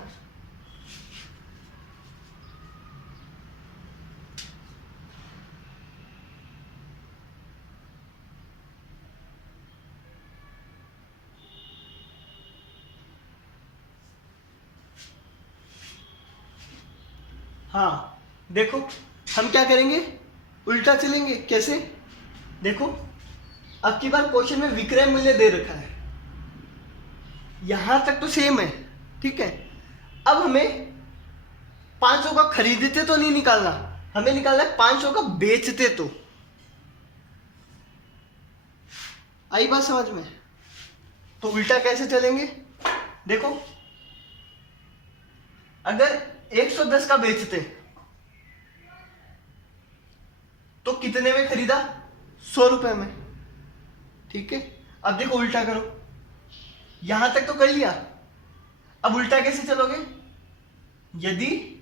हाँ, देखो, हम क्या करेंगे? उल्टा चलेंगे। कैसे? देखो, अब की बार क्वेश्चन में विक्रय मूल्य दे रखा है, यहां तक तो सेम है। ठीक है, अब हमें 500 का खरीदते तो नहीं निकालना, हमें निकालना है 500 का बेचते तो। आई बात समझ में? तो उल्टा कैसे चलेंगे? देखो, अगर 110 का बेचते तो कितने में खरीदा? 100 रुपए में। ठीक है, अब देखो उल्टा करो, यहां तक तो कर लिया, अब उल्टा कैसे चलोगे? यदि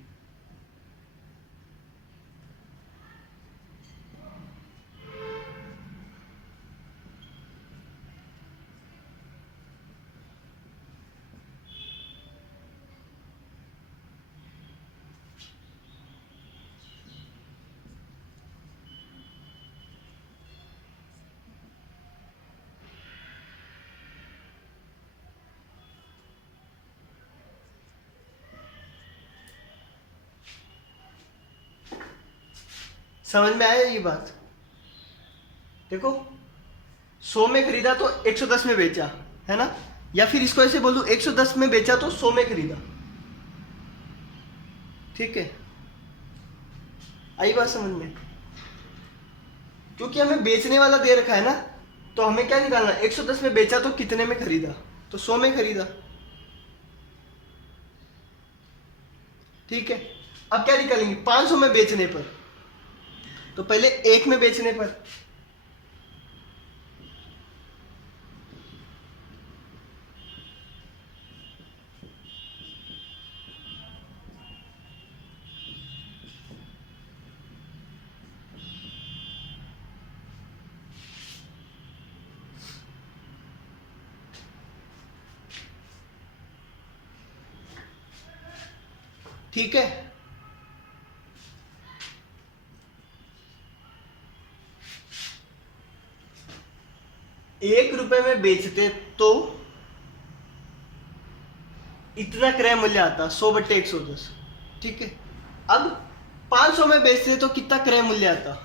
समझ में आया ये बात? देखो, 100 में खरीदा तो 110 में बेचा, है ना? या फिर इसको ऐसे बोल दूं, 110 में बेचा तो 100 में खरीदा। ठीक है, आई बात समझ में? क्योंकि हमें बेचने वाला दे रखा है ना, तो हमें क्या निकालना? 110 में बेचा तो कितने में खरीदा? तो 100 में खरीदा। ठीक है, अब क्या निकालेंगे? 500 में बेचने पर, तो पहले 1 में बेचने पर। ठीक है, 1 रुपए में बेचते तो इतना क्रय मूल्य आता, 100/110। ठीक है, अब 500 में बेचते तो कितना क्रय मूल्य आता?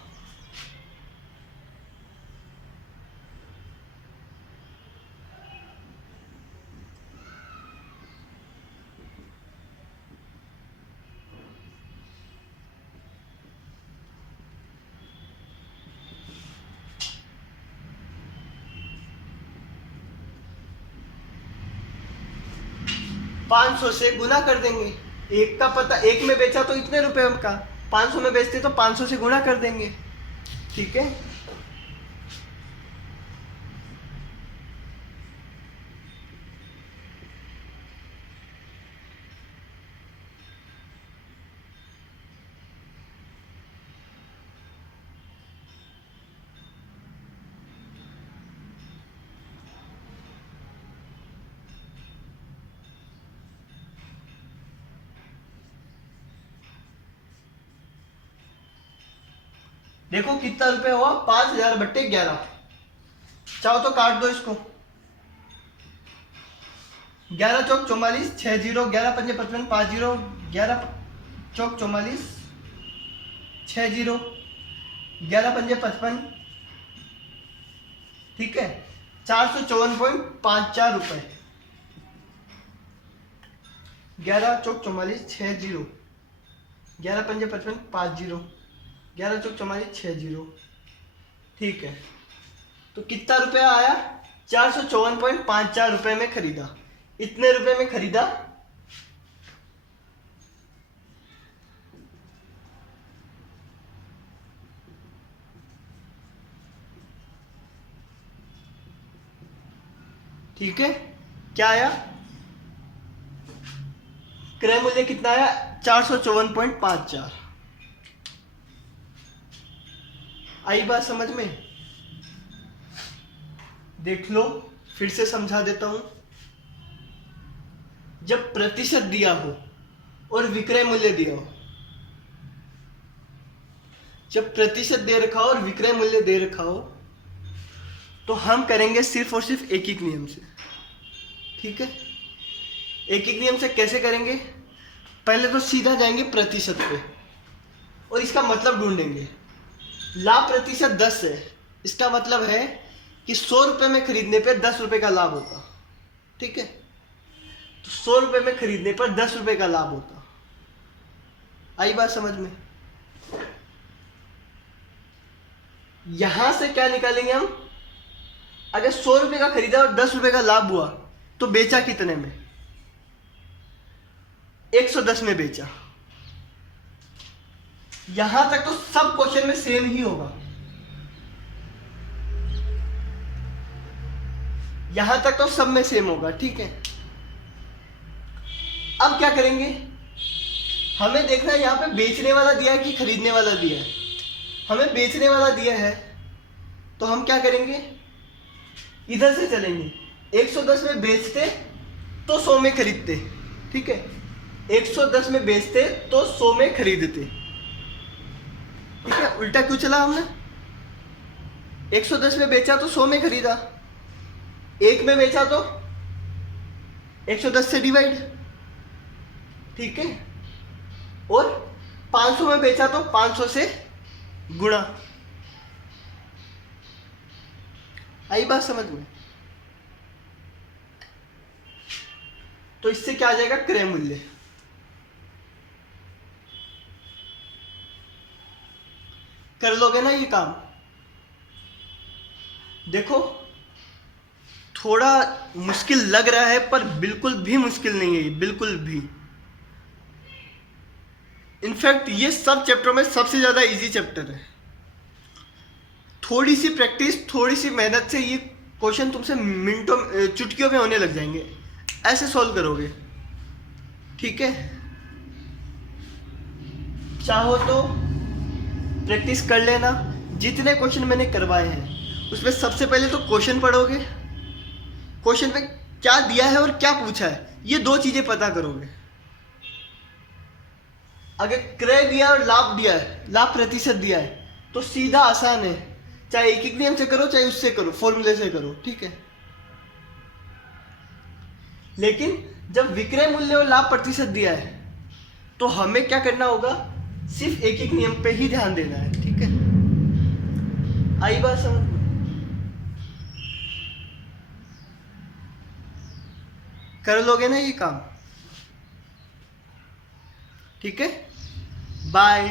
500 से गुना कर देंगे। एक का पता, एक में बेचा तो इतने रुपए का, 500 में बेचते तो 500 से गुना कर देंगे। ठीक है, देखो कितना रुपए हुआ, 5000/11। चाहो तो काट दो इसको। 11 चौक 44, 6 जीरो, 11 पंजे 55, 5 जीरो, 11 चौक 44, 6 जीरो, 11 पंजे 55। ठीक है, 454.54 रुपए। 11 चौक 44, 6 जीरो, 11 पंजे 55, 5 जीरो, 11 चौक 44, 6 जीरो। ठीक है, तो कितना रुपया आया? 454.54 रुपए में खरीदा। इतने रुपए में खरीदा। ठीक है, क्या आया? क्रय मूल्य कितना आया? 454.54। आई बात समझ में? देख लो, फिर से समझा देता हूं। जब प्रतिशत दिया हो और विक्रय मूल्य दिया हो, जब प्रतिशत दे रखा हो और विक्रय मूल्य दे रखा हो, तो हम करेंगे सिर्फ और सिर्फ एक ही नियम से। ठीक है, एक ही नियम से कैसे करेंगे? पहले तो सीधा जाएंगे प्रतिशत पे और इसका मतलब ढूंढेंगे। लाभ प्रतिशत 10 है, इसका मतलब है कि 100 रुपए में खरीदने पे 10 रुपए का लाभ होता। ठीक है, तो 100 रुपए में खरीदने पर 10 रुपए का लाभ होता। आई बात समझ में? यहां से क्या निकालेंगे हम? अगर 100 रुपए का खरीदा और 10 रुपए का लाभ हुआ तो बेचा कितने में? 110 में बेचा। यहां तक तो सब क्वेश्चन में सेम ही होगा। यहां तक तो सब में सेम होगा। ठीक है, अब क्या करेंगे? हमें देखना है यहां पे बेचने वाला दिया है कि खरीदने वाला दिया है। हमें बेचने वाला दिया है, तो हम क्या करेंगे? इधर से चलेंगे। 110 में बेचते तो 100 में खरीदते। ठीक है, 110 में बेचते तो 100 में खरीदते। ठीक है, उल्टा क्यों चला हमने? 110 में बेचा तो 100 में खरीदा, 1 में बेचा तो 110 से डिवाइड। ठीक है, और 500 में बेचा तो 500 से गुणा। आई बात समझ में? तो इससे क्या आ जाएगा? क्रय मूल्य। कर लोगे ना ये काम? देखो, थोड़ा मुश्किल लग रहा है पर बिल्कुल भी मुश्किल नहीं है, बिल्कुल भी। इनफैक्ट ये सब चैप्टरों में सबसे ज्यादा इजी चैप्टर है। थोड़ी सी प्रैक्टिस, थोड़ी सी मेहनत से ये क्वेश्चन तुमसे मिनटों, चुटकियों में होने लग जाएंगे। ऐसे सॉल्व करोगे। ठीक है, चाहो तो प्रैक्टिस कर लेना। जितने क्वेश्चन मैंने करवाए हैं उसमें सबसे पहले तो क्वेश्चन पढ़ोगे, क्वेश्चन पे क्या दिया है और क्या पूछा है, ये दो चीजें पता करोगे। अगर क्रय दिया और लाभ दिया है, लाभ प्रतिशत दिया है, तो सीधा आसान है। चाहे एक नियम से करो चाहे उससे करो, फॉर्मूले से करो। ठीक है, लेकिन जब विक्रय मूल्य और लाभ प्रतिशत दिया है तो हमें क्या करना होगा? सिर्फ एक नियम पे ही ध्यान देना है। ठीक है, आई बात समझ में? कर लोगे ना ये काम? ठीक है, बाय।